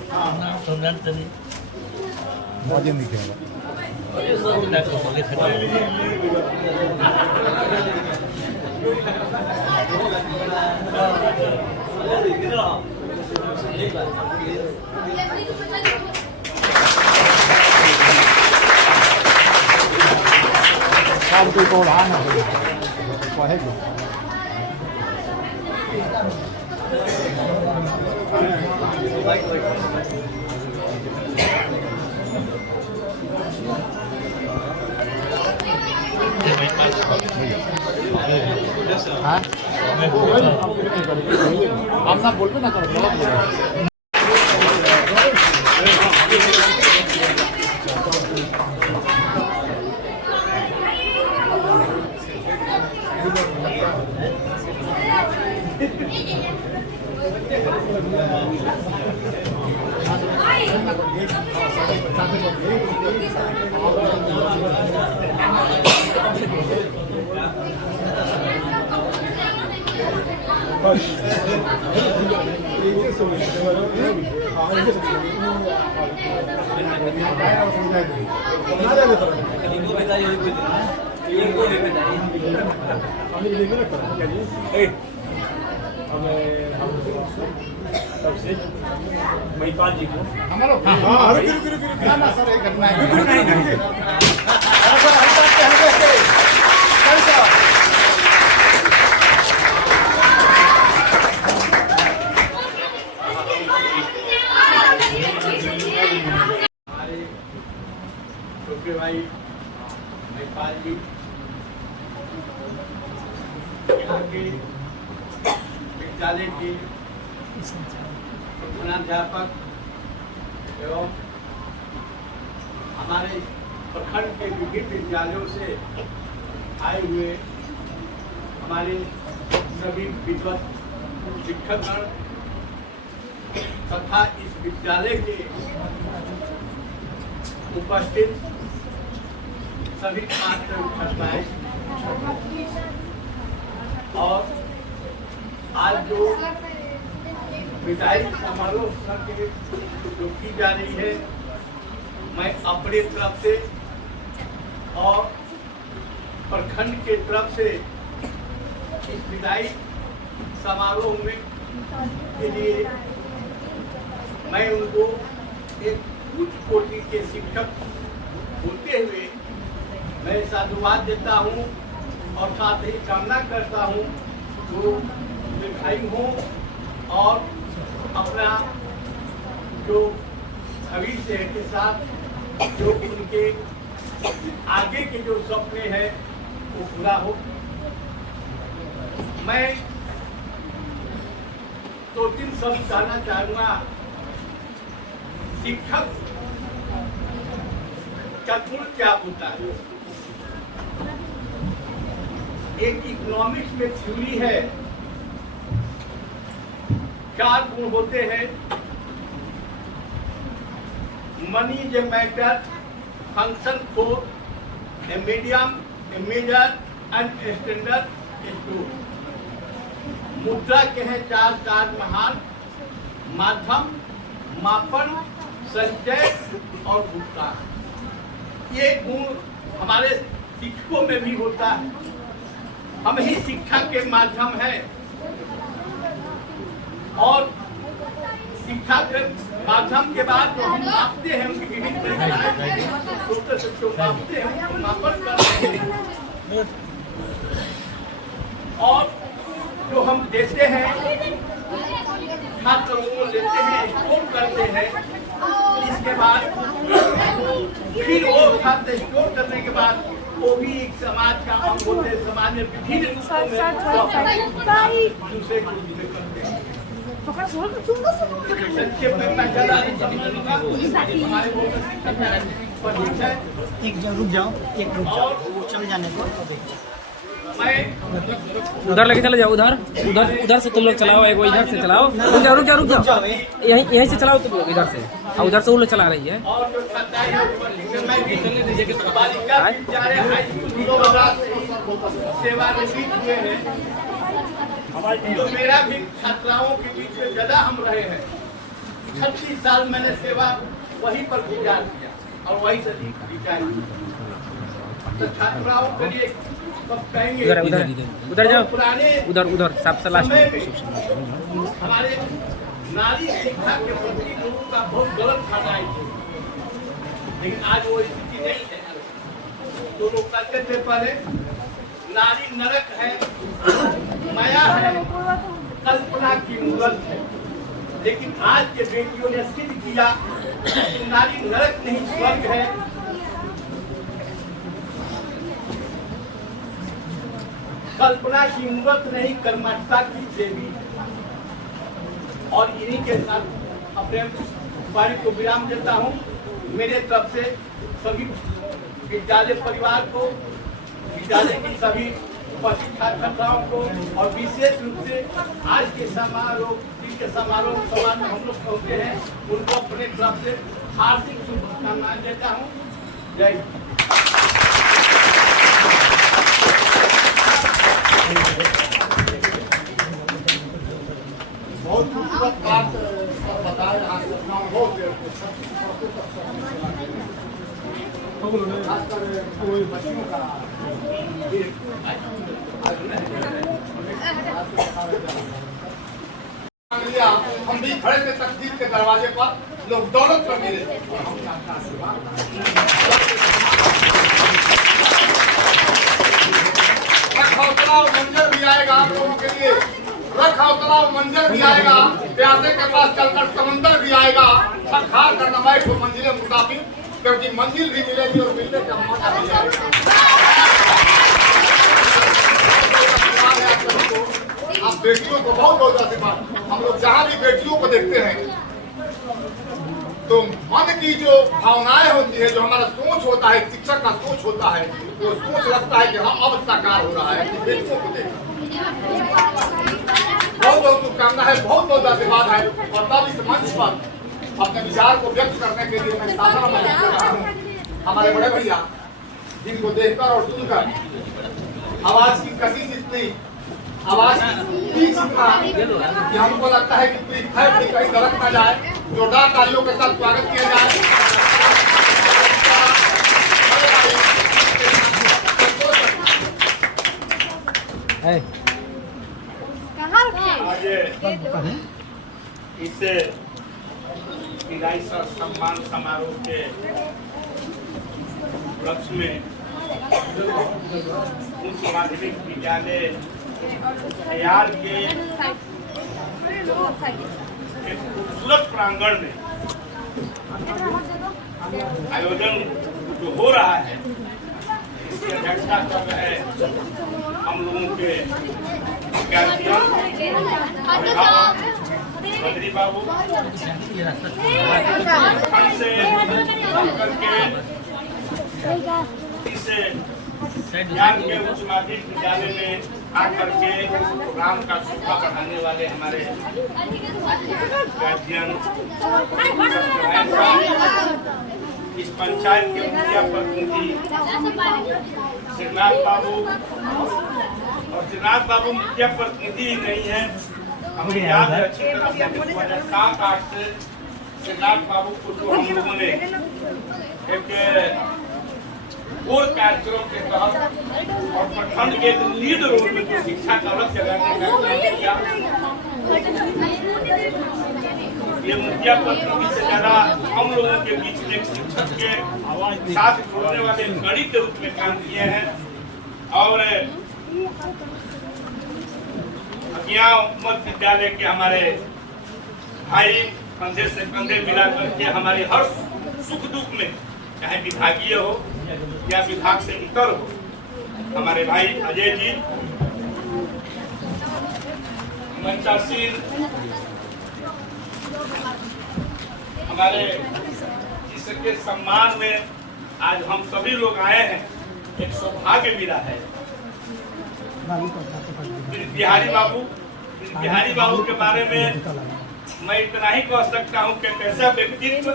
समझते नहीं मजे नहीं खेला सब कोई को रहा ना कहेगा आप ना बोलते ना करो सबसे महिपाल जी को हमारा ना सर एक घटना छोटे भाई महिपाल जी यहाँ के विद्यालय के प्रधानाध्यापक एवं हमारे प्रखंड के विभिन्न विद्यालयों से आए हुए हमारे सभी विद्वत शिक्षकगण तथा इस विद्यालय के उपस्थित सभी छात्र छात्राएं और आज जो विदाई समारोह जो की जा रही है, मैं अपने तरफ से और प्रखंड के तरफ से इस विदाई समारोह में के लिए मैं उनको एक उच्च कोटि के शिक्षक होते हुए मैं साधुवाद देता हूँ और साथ ही कामना करता हूँ जो दीर्घायु हों और अपना जो भविष्य के साथ जो उनके आगे के जो सपने हैं वो पूरा हो। मैं 2-3 शब्द कहना चाहूँगा। शिक्षक का गुण क्या होता है? एक इकोनॉमिक्स में थ्योरी है, 4 गुण होते हैं। Money is a matter, function for a medium, a measure and standard store. मुद्रा के हैं 4 महान: माध्यम, मापन, संचय और भुगतान। ये गुण हमारे शिक्षकों में भी होता है। हम ही शिक्षा के माध्यम हैं और शिक्षा के माध्यम के बाद जो हम मापते हैं उनकी विभिन्न परीक्षाएं मापते हैं, उनको मापन करते हैं और जो हम देते हैं छात्र वो लेते हैं, स्कोर करते हैं। इसके बाद फिर वो छात्र स्कोर करने के बाद वो भी एक समाज का अंग होते हैं। समाज में विभिन्न रूपों में दूसरे को करते हैं। संक्षेप में मैं ज़्यादा नहीं समझूंगा। हमारे वो एक रुक जाओ, एक रुक जाओ, वो चल जाने को मैं उधर लेके चले जाओ, उधर उधर उधर से तुम लोग चलाओ, एक इधर से चलाओ। रुक जाओ यहीं से चलाओ तुम लोग इधर से, और उधर से वो लोग चला रही है। और जो सच्चाई है बालिका विद्यालय हाई स्कूल सेवानिवृत्त हुए हैं। तो मेरा भी छात्राओं के बीच में ज्यादा हम रहे हैं। 36 साल मैंने सेवा वहीं पर गुजार किया और वहीं से रिटायर किया। तो छात्राओं के लिए सब कहेंगे उधर जाओ, पुराने उधर सबसे लास्ट में हमारे नारी शिक्षा के प्रति लोगों का बहुत गलत धारणा है, लेकिन आज वो स्थिति नहीं है। तो लोग कहते थे पहले नारी नरक है, माया है, कल्पना की मूर्त है, लेकिन आज के बेटियों ने सिद्ध किया कि नारी नरक नहीं स्वर्ग है। कल्पना की मूर्त नहीं, कर्मठता की देवी है। और इन्हीं के साथ अपने वाणी को विराम देता हूँ। मेरे तरफ से सभी विद्यालय परिवार को, विद्यालय की सभी उपस्थित छात्राओं को और विशेष रूप से आज के समारोह समाज में हम लोग पहुँचे हैं, उनको अपने तरफ से हार्दिक शुभकामनाएं देता हूँ। जय हिंद। बहुत खूबसूरत बात बताए आज बहुत खासकर बच्चियों का हम भी खड़े थे तकदीर के दरवाजे पर, लोग दौलत पर मिले और हमने आपका आशीर्वाद हौसला और मंजर भी आएगा आप लोगों के लिए। रख हौसला और मंजर भी आएगा, प्यासे के पास चलकर समंदर भी आएगा। खार कर नमाई को मंजिलें मुसाफिर, क्योंकि मंजिल भी मिलेगी और मिलने का मौका भी आएगा। आप बेटियों को बहुत बहुत आशीर्वाद। हम लोग जहाँ भी बेटियों को देखते हैं तो मन की जो भावनाएं होती है, जो हमारा सोच होता है, शिक्षक का सोच होता है, वो सोच रखता है कि हम अब साकार हो रहा है बेटियों को देख। बहुत बहुत शुभकामना है, बहुत बहुत आशीर्वाद है। और तब इस मंच पर अपने विचार को व्यक्त करने के लिए मैं साधना में कर रहा हूँ। हमारे बड़े भैया जिनको देखकर और सुनकर आवाज की कशिश इतनी, आवाज की पीच इतना कि हमको लगता है कि कहीं गलत ना जाए। जोरदार तालियों के साथ स्वागत किया जाए। इस विदाई सम्मान समारोह के उपलक्ष्य में उच्च माध्यमिक विद्यालय बिहार के एक खूबसूरत प्रांगण में आयोजन जो हो रहा है, इसकी अध्यक्षता कर रहे हम लोगों के मंत्री बाबू से करके ज्ञान के उच्च माध्यमिक विद्यालय में आकर के प्रोग्राम का शोभा बढ़ाने वाले हमारे गार्जियन, इस पंचायत के मुखिया प्रतिनिधि श्रीनाथ बाबू, और श्रीनाथ बाबू मुखिया प्रतिनिधि नहीं है, हमें याद है अच्छी तरह से 2007-8 से श्रीनाथ बाबू को जो हम लोगों ने एक और कार्यक्रम के तहत और प्रखंड के लीड रोल में शिक्षा का अलग जगाने का काम किया। ये मुखिया प्रतिनिधि से ज्यादा हम लोगों के बीच में शिक्षक के साथ जोड़ने वाले कड़ी के रूप में काम किए हैं। और अज्ञा मध्य विद्यालय के हमारे भाई कंधे से कंधे मिला करके हमारे हर सुख दुख में, चाहे विभागीय हो या विभाग से इतर हो, हमारे भाई अजय जी मंचासीन हमारे जिसके सम्मान में आज हम सभी लोग आए हैं, एक सौभाग्य मिला है। बिहारी बाबू के बारे में मैं इतना ही कह सकता हूँ कि कैसा व्यक्तित्व,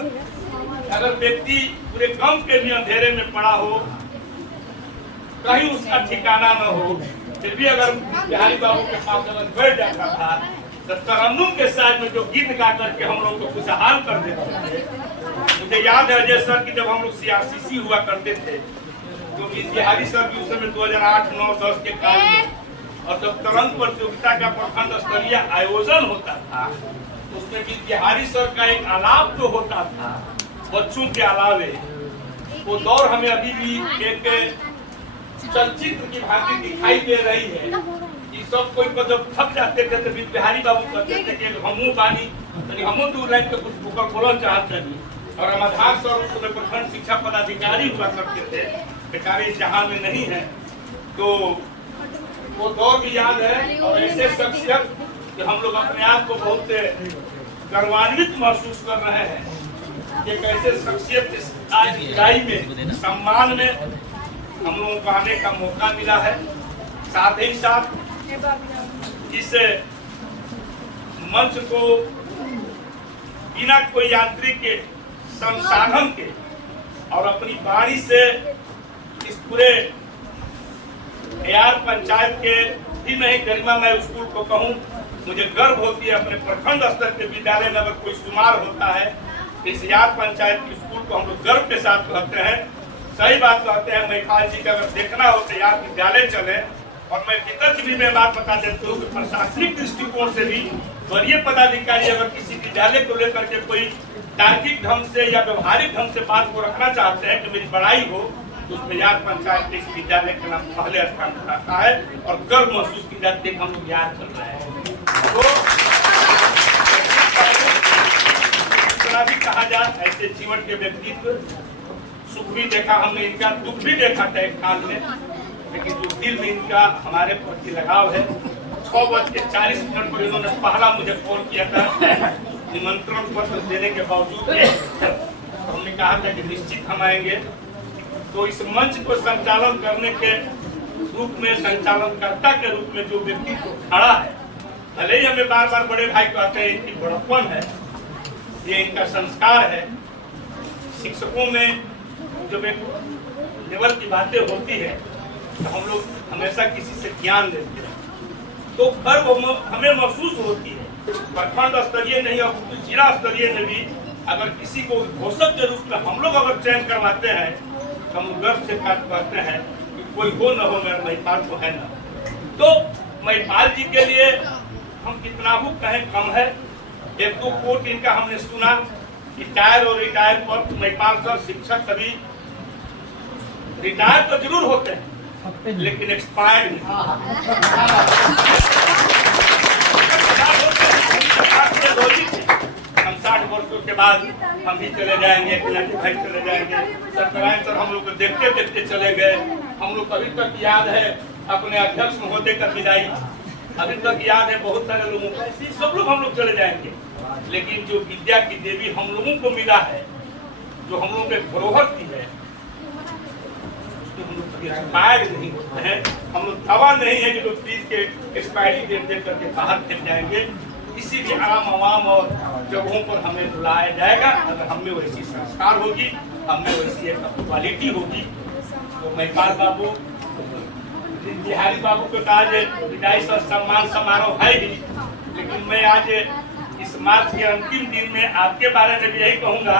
अगर व्यक्ति पूरे गम के भी अंधेरे में पड़ा हो, कहीं उसका ठिकाना न हो, फिर भी अगर बिहारी बाबू के पास अगर बैठ जाता था तो तरन्नुम के साथ में जो गीत गा करके हम लोग को खुशहाल कर देते थे। मुझे याद है अजय सर की जब हम लोग CRCC हुआ करते थे तो बिहारी सर की उस समय 2008, 9, 10 के काल में, और जब तरंग प्रतियोगिता का प्रखंड स्तरीय आयोजन होता था उसमें भी बिहारी सर का एक आलाप जो होता था बच्चों के अलावे, वो दौर हमें अभी भी एक चलचित्र की भांति दिखाई दे रही है कि सब कोई को जब थक जाते थे तो बिहारी बाबू कहते थे कि हमू बानी हमू दूर लाइन के कुछ बुकर बोलना चाहते नहीं, और रामाधार सर उस समय प्रखंड शिक्षा पदाधिकारी हुआ करते थे, बेचारे इस जहां में नहीं है, तो वो दौर भी याद है। और ऐसे शख्सियत कि हम लोग अपने आप को बहुत गर्वान्वित महसूस कर रहे हैं कि कैसे शख्सियत आज इकाई में सम्मान में हम लोगों को आने का मौका मिला है। साथ ही साथ इस मंच को बिना कोई यांत्रिक के संसाधन के और अपनी बारी से इस पूरे AR पंचायत के ही नहीं, गरिमा मैं स्कूल को कहूँ, मुझे गर्व होती है अपने प्रखंड स्तर के विद्यालय में अगर कोई शुमार होता है, इस AR पंचायत के स्कूल को हम लोग गर्व के साथ कहते हैं। सही बात कहते हैं, महिपाल जी का अगर देखना हो तो AR विद्यालय चले। और मैं भीतर की भी मैं बात बता देता हूँ कि प्रशासनिक दृष्टिकोण से भी वरीय पदाधिकारी अगर किसी विद्यालय को लेकर के कोई तार्किक ढंग से या व्यवहारिक ढंग से बात को रखना चाहते हैं कि मेरी बड़ाई हो, तो उसमें AR पंचायत के इस विद्यालय का नाम पहले स्थान पर आता है और गर्व महसूस की जाती है कि हम लोग याद चल रहे हैं। तो जितना भी कहा जाए, ऐसे जीवन के व्यक्तित्व, सुख भी देखा हमने, इनका दुख भी देखा था एक काल में, लेकिन जो दिल में इनका हमारे प्रति लगाव है। 6:40 पर इन्होंने पहला मुझे फोन किया था निमंत्रण पत्र देने के बावजूद हमने कहा था कि निश्चित हम आएंगे। तो इस मंच को संचालन करने के रूप में, संचालनकर्ता के रूप में जो व्यक्ति को खड़ा है, भले ही हमें बार बार बड़े भाई कहते हैं इनकी बड़प्पन है, ये इनका संस्कार है। शिक्षकों में जब एक लेवल की बातें होती है तो हम लोग हमेशा किसी से ज्ञान लेते हैं, तो गर्व हमें महसूस होती है। प्रखंड स्तरीय नहीं और जिला स्तरीय में भी अगर किसी को घोषक के रूप में हम लोग अगर चयन करवाते हैं तो हम गर्व से कहते हैं कि कोई हो न हो, मेरा महिपाल तो है ना। तो महिपाल जी के लिए हम कितना भी कहें कम है। 1-2 कोट इनका हमने सुना, रिटायर और रिटायर पर महिपाल सर शिक्षक कभी रिटायर तो जरूर होते हैं लेकिन एक्सपायर्ड नहीं। हम 60 वर्षों के बाद हम भी चले जाएंगे, भाई चले जाएंगे, सत्यनारायण सर हम लोग को देखते देखते चले गए। हम लोग अभी तक याद है अपने अध्यक्ष महोदय का विदाई, अभी तक याद है बहुत सारे लोगों को, ऐसे सब लोग हम लोग चले जाएंगे। लेकिन जो विद्या की देवी हम लोगों को मिला है, जो हम लोगों के धरोहर की है, एक्सपायर नहीं होते हैं। हम लोग दवा नहीं है कि लोग प्लीज के एक्सपायरी डेट देख करके बाहर चल जाएंगे। इसीलिए आम आवाम और जगहों पर हमें बुलाया जाएगा अगर हमें वैसी संस्कार होगी, हमें वैसी एक क्वालिटी होगी। तो महिपाल बाबू, बिहारी बाबू के आज विदाई सम्मान समारोह है ही, लेकिन मैं आज इस मार्च के अंतिम दिन में आपके बारे में भी यही कहूँगा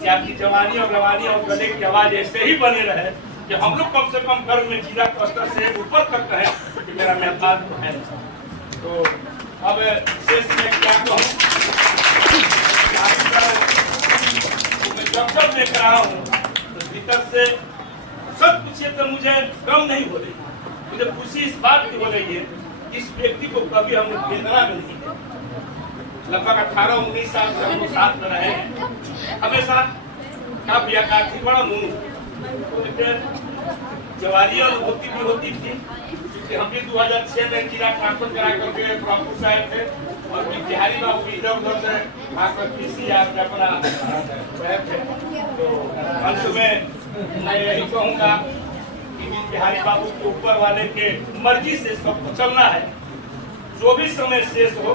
कि आपकी जवानी और रवानी और गले की आवाज ऐसे ही बने रहे कि हम लोग कम से कम गर्व में जिला स्तर से ऊपर तक कहें कि मेरा महिपाल तो है। तो अब शेष में क्या कहूँ, मैं जब देख रहा हूँ तो भीतर से सब कुछ तो मुझे गम नहीं हो रही, मुझे खुशी इस बात की हो रही है कि इस व्यक्ति को कभी हमने वेदना में नहीं दी। लगभग 18-19 साल से हम लोग साथ में रहे हैं, हमेशा काफी आर्थिक बड़ा जवारी और होती भी होती थी, क्योंकि हम भी 2006 में जिला ट्रांसफर करा करके प्रभुपुर साहब थे और बिहारी बाबू भी इधर उधर से आकर कृषि अपना रहे थे। तो अंत में मैं यही कहूँगा कि बिहारी बाबू के ऊपर वाले के मर्जी से सबको चलना है, जो भी समय शेष हो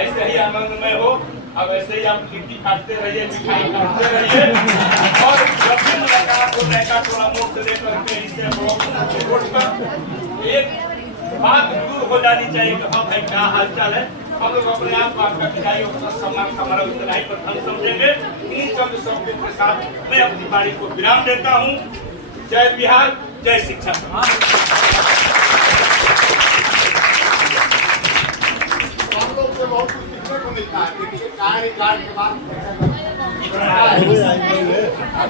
ऐसे ही आनंदमय हो। अब ऐसे ही आप लिट्टी काटते रहिए, मिठाई काटते रहिए और जब भी मुलाकात हो नैका टोला मोड़ से लेकर के इससे रोड पर एक बात दूर हो जानी चाहिए कि हाँ भाई क्या हाल चाल है। हम लोग अपने आप को आपका खिलाई और सम्मान हमारा उतना ही प्रथम समझेंगे। इन चंद शब्दों के साथ मैं अपनी बारी को विराम देता हूँ। जय बिहार, जय शिक्षा। हम लोग से बहुत कुछ सीखने को मिलता है। कार्यकाल के बाद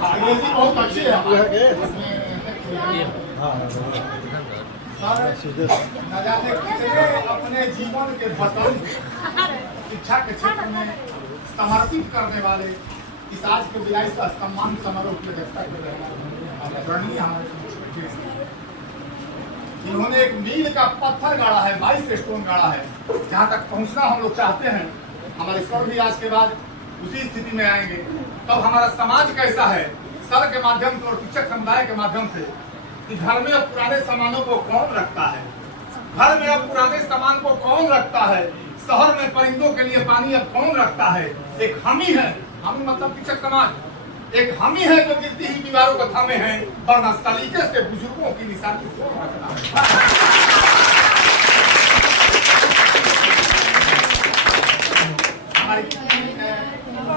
अंग्रेजी बहुत अच्छी है। न जाने कितने अपने जीवन के बसंत शिक्षा के क्षेत्र में समर्पित करने वाले इस आज के विदाई सम्मान समारोह की अध्यक्षता कर रहे हैं हमारे, इन्होंने एक मील का पत्थर गाड़ा है, 22 स्टोन गाड़ा है। जहाँ तक पहुँचना हम लोग चाहते हैं, हमारे स्वर भी आज के बाद उसी स्थिति में आएंगे। तब हमारा समाज कैसा है, सर के माध्यम से और शिक्षक समुदाय के माध्यम से, कि घर में अब पुराने सामानों को कौन रखता है, घर में अब पुराने सामान को कौन रखता है, शहर में परिंदों के लिए पानी अब कौन रखता है। एक हम ही है, हम मतलब शिक्षक समाज, एक हम ही है जो गिरती हुई दीवारों को थामे हैं, वरना सलीके से बुजुर्गों की निशानी कौन रखता है। हमारी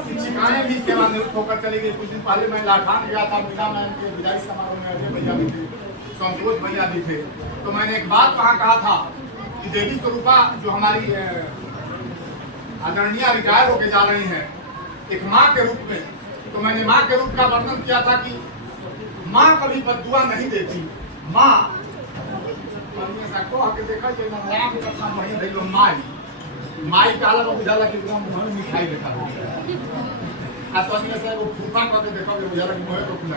शिक्षिकाएं भी सेवानिवृत्त होकर चली गई। कुछ दिन पहले मैं लाठान गया था, मीरा मैम के विदाई समारोह में अजय भैया भी थे, संतोष भैया भी थे। तो मैंने एक बात वहाँ कहा था कि देवी स्वरूपा जो हमारी आदरणीय रिटायर होके जा रही हैं एक माँ के रूप में, तो मैंने माँ के रूप का वर्णन किया था कि माँ कभी बद्दुआ नहीं देती। माँ देखा माई काला बुझाला कि मुँह में मिठाई देखा तो से वो फूफा करके देखो कि बुझाला कि मुँह तो खुला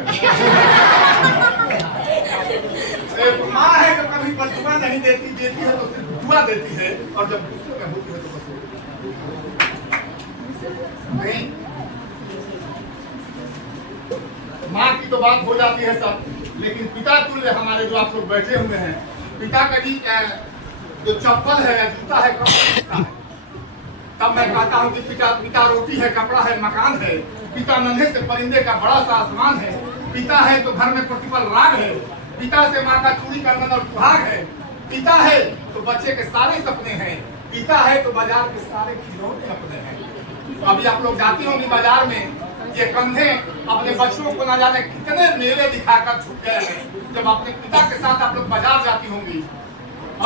माँ है जो कभी बद्दुआ नहीं देती, देती है तो सिर्फ दुआ देती है, और जब गुस्से में होती है तो बस नहीं। माँ की तो बात हो जाती है सब, लेकिन पिता तुल्य हमारे जो आप लोग बैठे हुए हैं, पिता का जी जो चप्पल है या जूता है, कपड़ा है। तब मैं कहता हूँ कि पिता रोटी है, कपड़ा है, मकान है। पिता नन्हे से परिंदे का बड़ा सा आसमान है। पिता है तो घर में प्रतिपल राग है। पिता से माँ का चूड़ी कंगन और सुहाग है। पिता है तो बच्चे के सारे सपने हैं। पिता है तो बाजार के सारे खिलौने अपने हैं। अभी आप लोग जाती होंगी बाजार में, ये कंधे अपने बच्चों को न जाने कितने मेले दिखाकर छूट गए हैं। जब अपने पिता के साथ आप लोग बाजार जाती होंगी,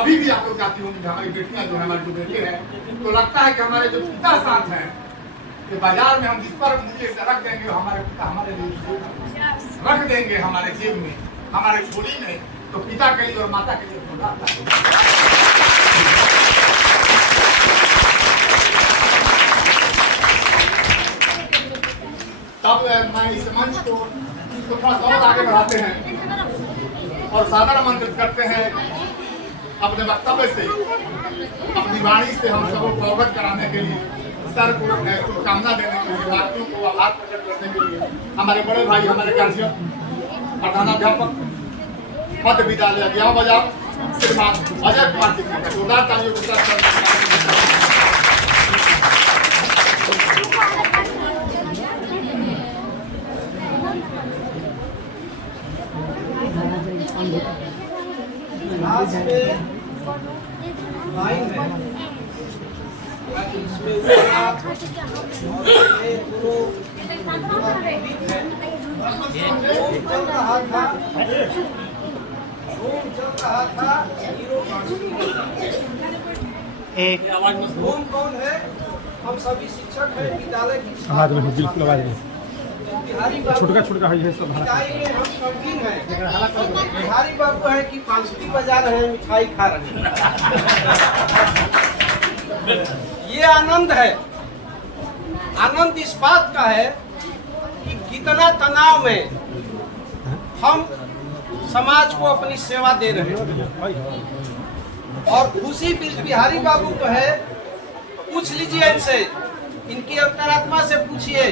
अभी भी आप लोग जाती होंगी, हमारी बेटियां जो है, हमारे जो बेटे हैं, तो लगता है कि हमारे जो पिता साथ हैं, कि बाजार में हम जिस पर मुझे से रख देंगे, हमारे पिता हमारे लिए रख देंगे हमारे जेब में, हमारे झोली में, तो पिता के लिए और माता के लिए होता है। तब मैं इस मंच को थोड़ा सा और आगे बढ़ाते हैं और सादर आमंत्रित करते हैं अपने वक्तव्य से, अपनी वाणी से हम सबको अवगत कराने के लिए, सर को शुभकामना देने के लिए, भारतीयों को आभार प्रकट करने के लिए हमारे बड़े भाई, हमारे कार्य प्रधानाध्यापक मध्य विद्यालय अज्ञान बाजार श्रीमान अजय कुमार सिंह का जोरदार तालियों के साथ कौन कौन है? हम सभी शिक्षक हैं विद्यालय की। आवाज में बिल्कुल आवाज में छोटका छोटका है सब। हम शौकीन हैं। बिहारी बाबू है कि पांचवी बजा रहे हैं, मिठाई खा रहे हैं। ये आनंद है आनंद इस बात का है कि कितना तनाव में हम समाज को अपनी सेवा दे रहे हैं। और खुशी बिहारी बाबू को है, पूछ लीजिए इनसे, इनकी अंतरात्मा से पूछिए,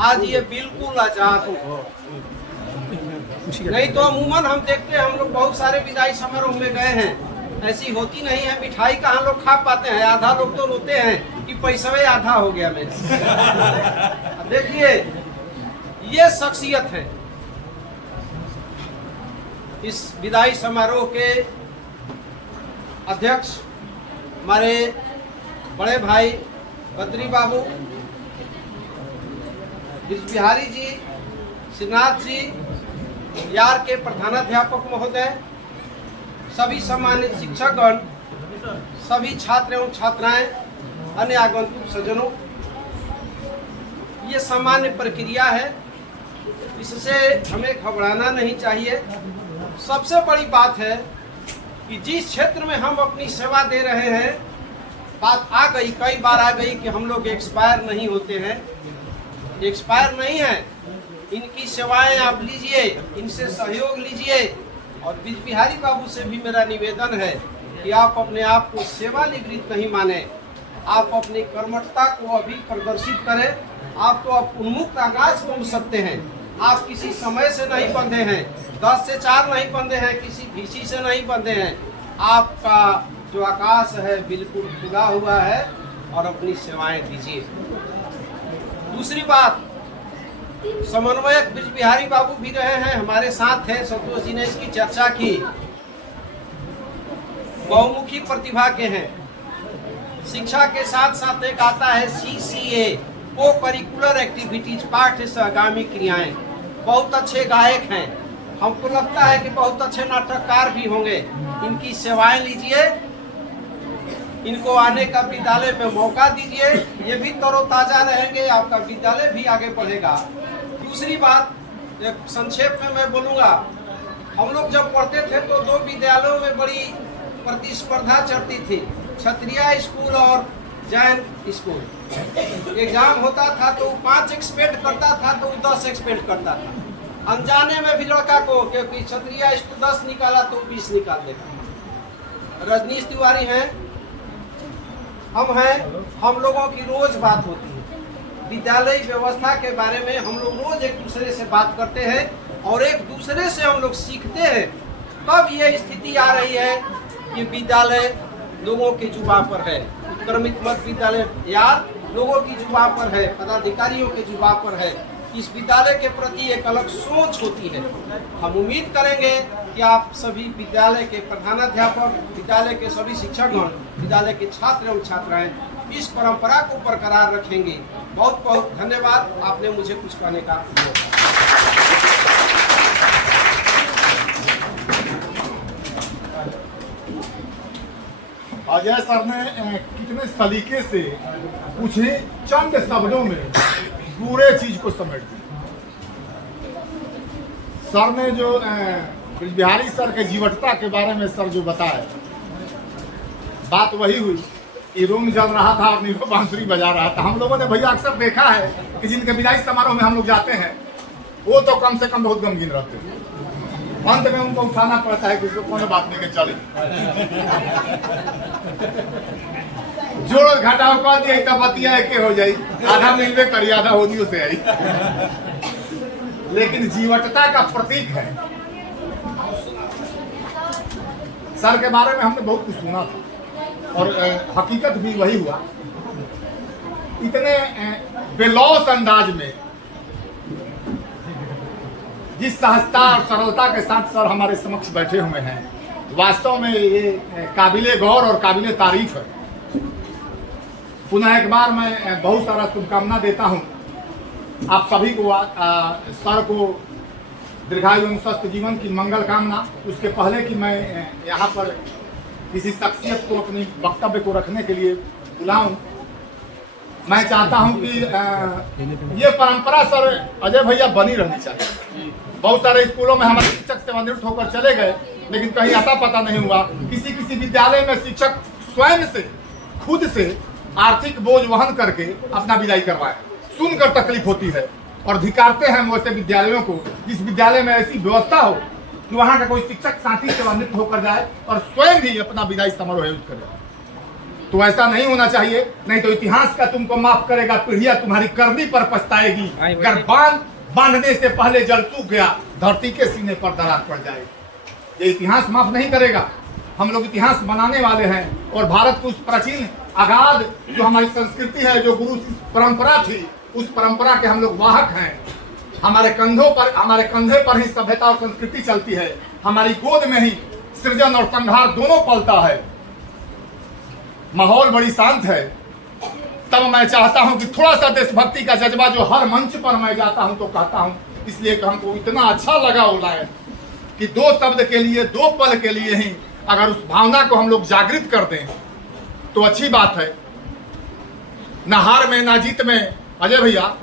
आज ये बिल्कुल आजाद हो। नहीं तो अमूमन हम देखते हैं, हम लोग बहुत सारे विदाई समारोह में गए हैं, ऐसी होती नहीं है। मिठाई कहाँ लोग खा पाते हैं, आधा लोग तो रोते हैं कि पैसा ही आधा हो गया मेरा। देखिए ये शख्सियत है इस विदाई समारोह के अध्यक्ष हमारे बड़े भाई बद्री बाबू, बिहारी जी, श्रीनाथ जी, यार के प्रधानाध्यापक महोदय, सभी सम्मानित शिक्षकगण, सभी छात्र एवं छात्राएं, अन्य आगंतुक सज्जनों, ये सामान्य प्रक्रिया है, इससे हमें घबराना नहीं चाहिए। सबसे बड़ी बात है कि जिस क्षेत्र में हम अपनी सेवा दे रहे हैं, बात आ गई, कई बार आ गई कि हम लोग एक्सपायर नहीं होते हैं। एक्सपायर नहीं है, इनकी सेवाएं आप लीजिए, इनसे सहयोग लीजिए। और बिहारी बाबू से भी मेरा निवेदन है कि आप अपने आप को सेवानिवृत्त नहीं माने, आप अपनी कर्मठता को अभी प्रदर्शित करें। आप तो अब उन्मुक्त आकाश में उड़ सकते हैं, आप किसी समय से नहीं बंधे हैं, 10 से 4 नहीं बंधे हैं, किसी भीसी से नहीं बंधे हैं। आपका जो आकाश है बिल्कुल खुला हुआ है और अपनी सेवाएं दीजिए। दूसरी बात, समन्वयक बिहारी बाबू भी रहे हैं, हमारे साथ है, संतोष जी ने इसकी चर्चा की। बहुमुखी प्रतिभा के हैं, शिक्षा के साथ साथ एक आता है CCA, को करिकुलर एक्टिविटीज, पाठ्य सहगामी क्रियाएं। बहुत अच्छे गायक हैं, हमको लगता है कि बहुत अच्छे नाटककार भी होंगे। इनकी सेवाएं लीजिए, इनको आने का विद्यालय में मौका दीजिए, ये भी तरोताजा रहेंगे, आपका विद्यालय भी आगे बढ़ेगा। दूसरी बात, एक संक्षेप में मैं बोलूँगा, हम लोग जब पढ़ते थे तो 2 विद्यालयों में बड़ी प्रतिस्पर्धा चलती थी, क्षत्रिय स्कूल और जैन स्कूल। एग्जाम होता था तो 5 एक्सपेक्ट करता था तो 10 एक्सपेक्ट करता था, अनजाने में भी लड़का को, क्योंकि क्षत्रिय स्कूल 10 निकाला तो 20 निकाल देगा। रजनीश तिवारी हैं, हम हैं, हम लोगों की रोज बात होती है विद्यालय व्यवस्था के बारे में। हम लोग रोज एक दूसरे से बात करते हैं और एक दूसरे से हम लोग सीखते हैं। कब ये स्थिति आ रही है कि विद्यालय लोगों के जुबान पर है, उत्क्रमित मध्य विद्यालय यार लोगों की जुबान पर है, पदाधिकारियों के जुबान पर है। इस विद्यालय के प्रति एक अलग सोच होती है। हम उम्मीद करेंगे कि आप सभी विद्यालय के प्रधानाध्यापक, विद्यालय के सभी शिक्षकगण, विद्यालय के छात्र एवं छात्राएं इस परंपरा को बरकरार रखेंगे। बहुत बहुत धन्यवाद, आपने मुझे कुछ कहने का मौका। अजय सर ने कितने सलीके से कुछ ही चंद शब्दों में पूरे चीज को समेट दिया। सर ने जो बिहारी सर के जीवटता के बारे में सर जो बताया, बात वही हुई कि रूम जल रहा था और नीरो बांसुरी बजा रहा था। हम लोगों ने भैया अक्सर देखा है कि जिनके विदाई समारोह में हम लोग जाते हैं वो तो कम से कम बहुत गमगीन रहते हैं, अंत में उनको उठाना पड़ता है कि उसको कौन बात लेके चले। जोड़ घटाव कर दिए तब बतिया के हो जाई, आधा मिलवे करी आधा होदियों से आई। लेकिन जीवटता का प्रतीक है। सर के बारे में हमने बहुत कुछ सुना था और हकीकत भी वही हुआ। इतने बेलौस अंदाज में जिस सहजता और सरलता के साथ सर हमारे समक्ष बैठे हुए हैं, वास्तव में ये काबिले गौर और काबिले तारीफ है। पुनः एक बार मैं बहुत सारा शुभकामना देता हूँ आप सभी को, सर को दीर्घायु एवं स्वस्थ जीवन की मंगल कामना। उसके पहले कि मैं यहाँ पर किसी शख्सियत को अपनी वक्तव्य को रखने के लिए बुलाऊं, मैं चाहता हूं कि ये परंपरा सर अजय भैया बनी रहनी चाहिए। बहुत सारे स्कूलों में हमारे शिक्षक सेवानिवृत्त होकर चले गए, लेकिन कहीं आता पता नहीं हुआ। किसी किसी विद्यालय में शिक्षक स्वयं से खुद से आर्थिक बोझ वहन करके अपना विदाई करवाए। सुनकर तकलीफ होती है और धिक्कारते हैं हम वैसे विद्यालयों को जिस विद्यालय में ऐसी व्यवस्था हो कि वहाँ का कोई शिक्षक साथी सेवानिवृत्त होकर जाए और स्वयं ही अपना विदाई समारोह आयोजित करे। तो ऐसा नहीं होना चाहिए, नहीं तो इतिहास का तुमको माफ करेगा, पीढ़ियां तुम्हारी करनी पर पछताएगी। अगर बांधने से पहले जल सूख गया, धरती के सीने पर दरार पड़ जाए। ये इतिहास माफ नहीं करेगा। हम लोग इतिहास बनाने वाले हैं और भारत की उस प्राचीन अगाध जो हमारी संस्कृति है, जो गुरु परंपरा थी, उस परंपरा के हम लोग वाहक हैं। हमारे कंधे पर ही सभ्यता और संस्कृति चलती है। हमारी गोद में ही सृजन और संहार दोनों पलता है। माहौल बड़ी शांत है। तब मैं चाहता हूं कि थोड़ा सा देशभक्ति का जज्बा जो हर मंच पर मैं जाता हूं तो कहता हूं, इसलिए कि हमको इतना अच्छा लगा ओलायन कि 2 शब्द के लिए, 2 पल के लिए ही अगर उस भावना को हम लोग जागृत कर दें तो अच्छी बात है। ना हार में ना जीत में, अजय भैया,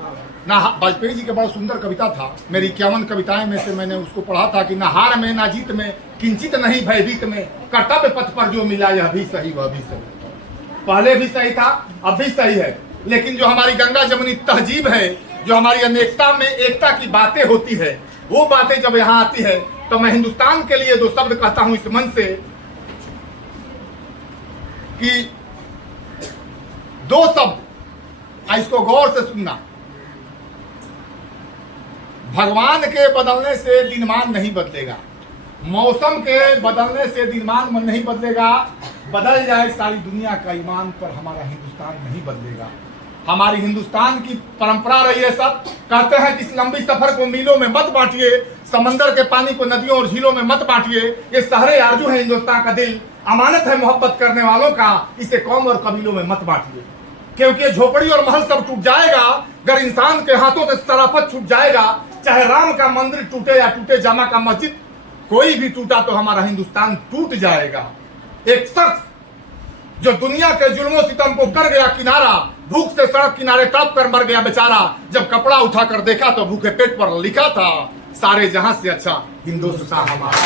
ना वाजपेयी जी का बड़ा सुंदर कविता था, मेरी 51 कविताएं में से मैंने उसको पढ़ा था कि ना हार में ना जीत में, किंचित नहीं भयभीत में, कर्तव्य पथ पर जो मिला यह भी सही वह भी सही। पहले भी सही था, अब भी सही है, लेकिन जो हमारी गंगा जमुनी तहजीब है, जो हमारी अनेकता में एकता की बातें होती है, वो बातें जब यहाँ आती है तो मैं हिंदुस्तान के लिए 2 शब्द कहता हूं इस मन से कि 2 शब्द, इसको गौर से सुनना। भगवान के बदलने से दिनमान नहीं बदलेगा, मौसम के बदलने से दिनमान नहीं बदलेगा, बदल जाए सारी दुनिया का ईमान पर हमारा हिंदुस्तान नहीं बदलेगा। हमारी हिंदुस्तान की परंपरा रही है। सब कहते हैं कि इस लंबी सफर को मीलों में मत बांटिए, समंदर के पानी को नदियों और झीलों में मत बांटिए। ये शहरे आरजू है हिंदुस्तान का दिल, अमानत है मोहब्बत करने वालों का, इसे कौम और कबीलों में मत बांटिए। क्योंकि झोपड़ी और महल सब टूट जाएगा अगर इंसान के हाथों से शराफत छूट जाएगा। चाहे राम का मंदिर टूटे या टूटे जामा का मस्जिद, कोई भी टूटा तो हमारा हिंदुस्तान टूट जाएगा। एक शख्स जो दुनिया के जुल्मों सितम को कर गया किनारा, भूख से सड़क किनारे तड़प कर मर गया बेचारा, जब कपड़ा उठाकर देखा तो भूखे पेट पर लिखा था, सारे जहां से अच्छा हिंदुस्तान हमारा।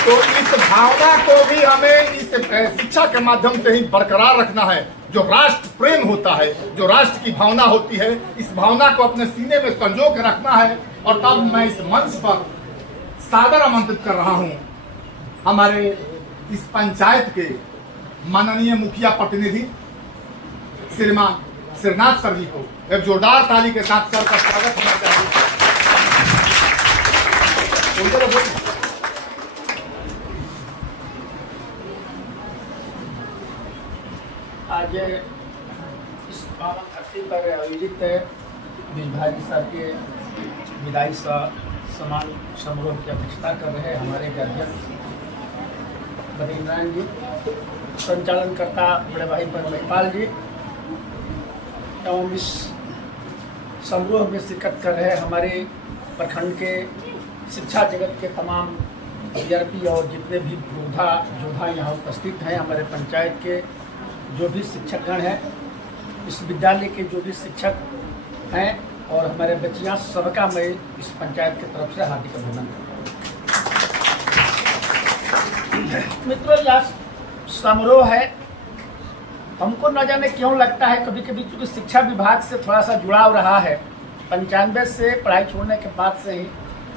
तो इस भावना को भी हमें इस शिक्षा के माध्यम से ही बरकरार रखना है। जो राष्ट्र प्रेम होता है, जो राष्ट्र की भावना होती है, इस भावना को अपने सीने में संजो के रखना है। और तब मैं इस मंच पर सादर आमंत्रित कर रहा हूं हमारे इस पंचायत के माननीय मुखिया प्रतिनिधि श्रीमान श्रीनाथ सर जी को एक जोरदार ताली के साथ सर का स्वागत होना चाहिए। आज इस पावन धरती पर आयोजित बीजभाई साहब के विदाई सम्मान समारोह की अध्यक्षता कर रहे हमारे गार्जियन बद्रीनारायण जी, संचालनकर्ता बड़े भाई परमपाल जी एवं इस समारोह में शिरकत कर रहे हमारे प्रखंड के शिक्षा जगत के तमाम वीआरपी और जितने भी योद्धा यहाँ उपस्थित हैं, हमारे पंचायत के जो भी शिक्षकगण हैं, इस विद्यालय के जो भी शिक्षक हैं और हमारे बच्चियाँ, सबका मैं इस पंचायत की तरफ से हार्दिक अभिनंदन करता हूँ। मित्रों, यह समारोह है, हमको न जाने क्यों लगता है कभी कभी, क्योंकि शिक्षा विभाग से थोड़ा सा जुड़ाव रहा है। 95 से पढ़ाई छोड़ने के बाद से ही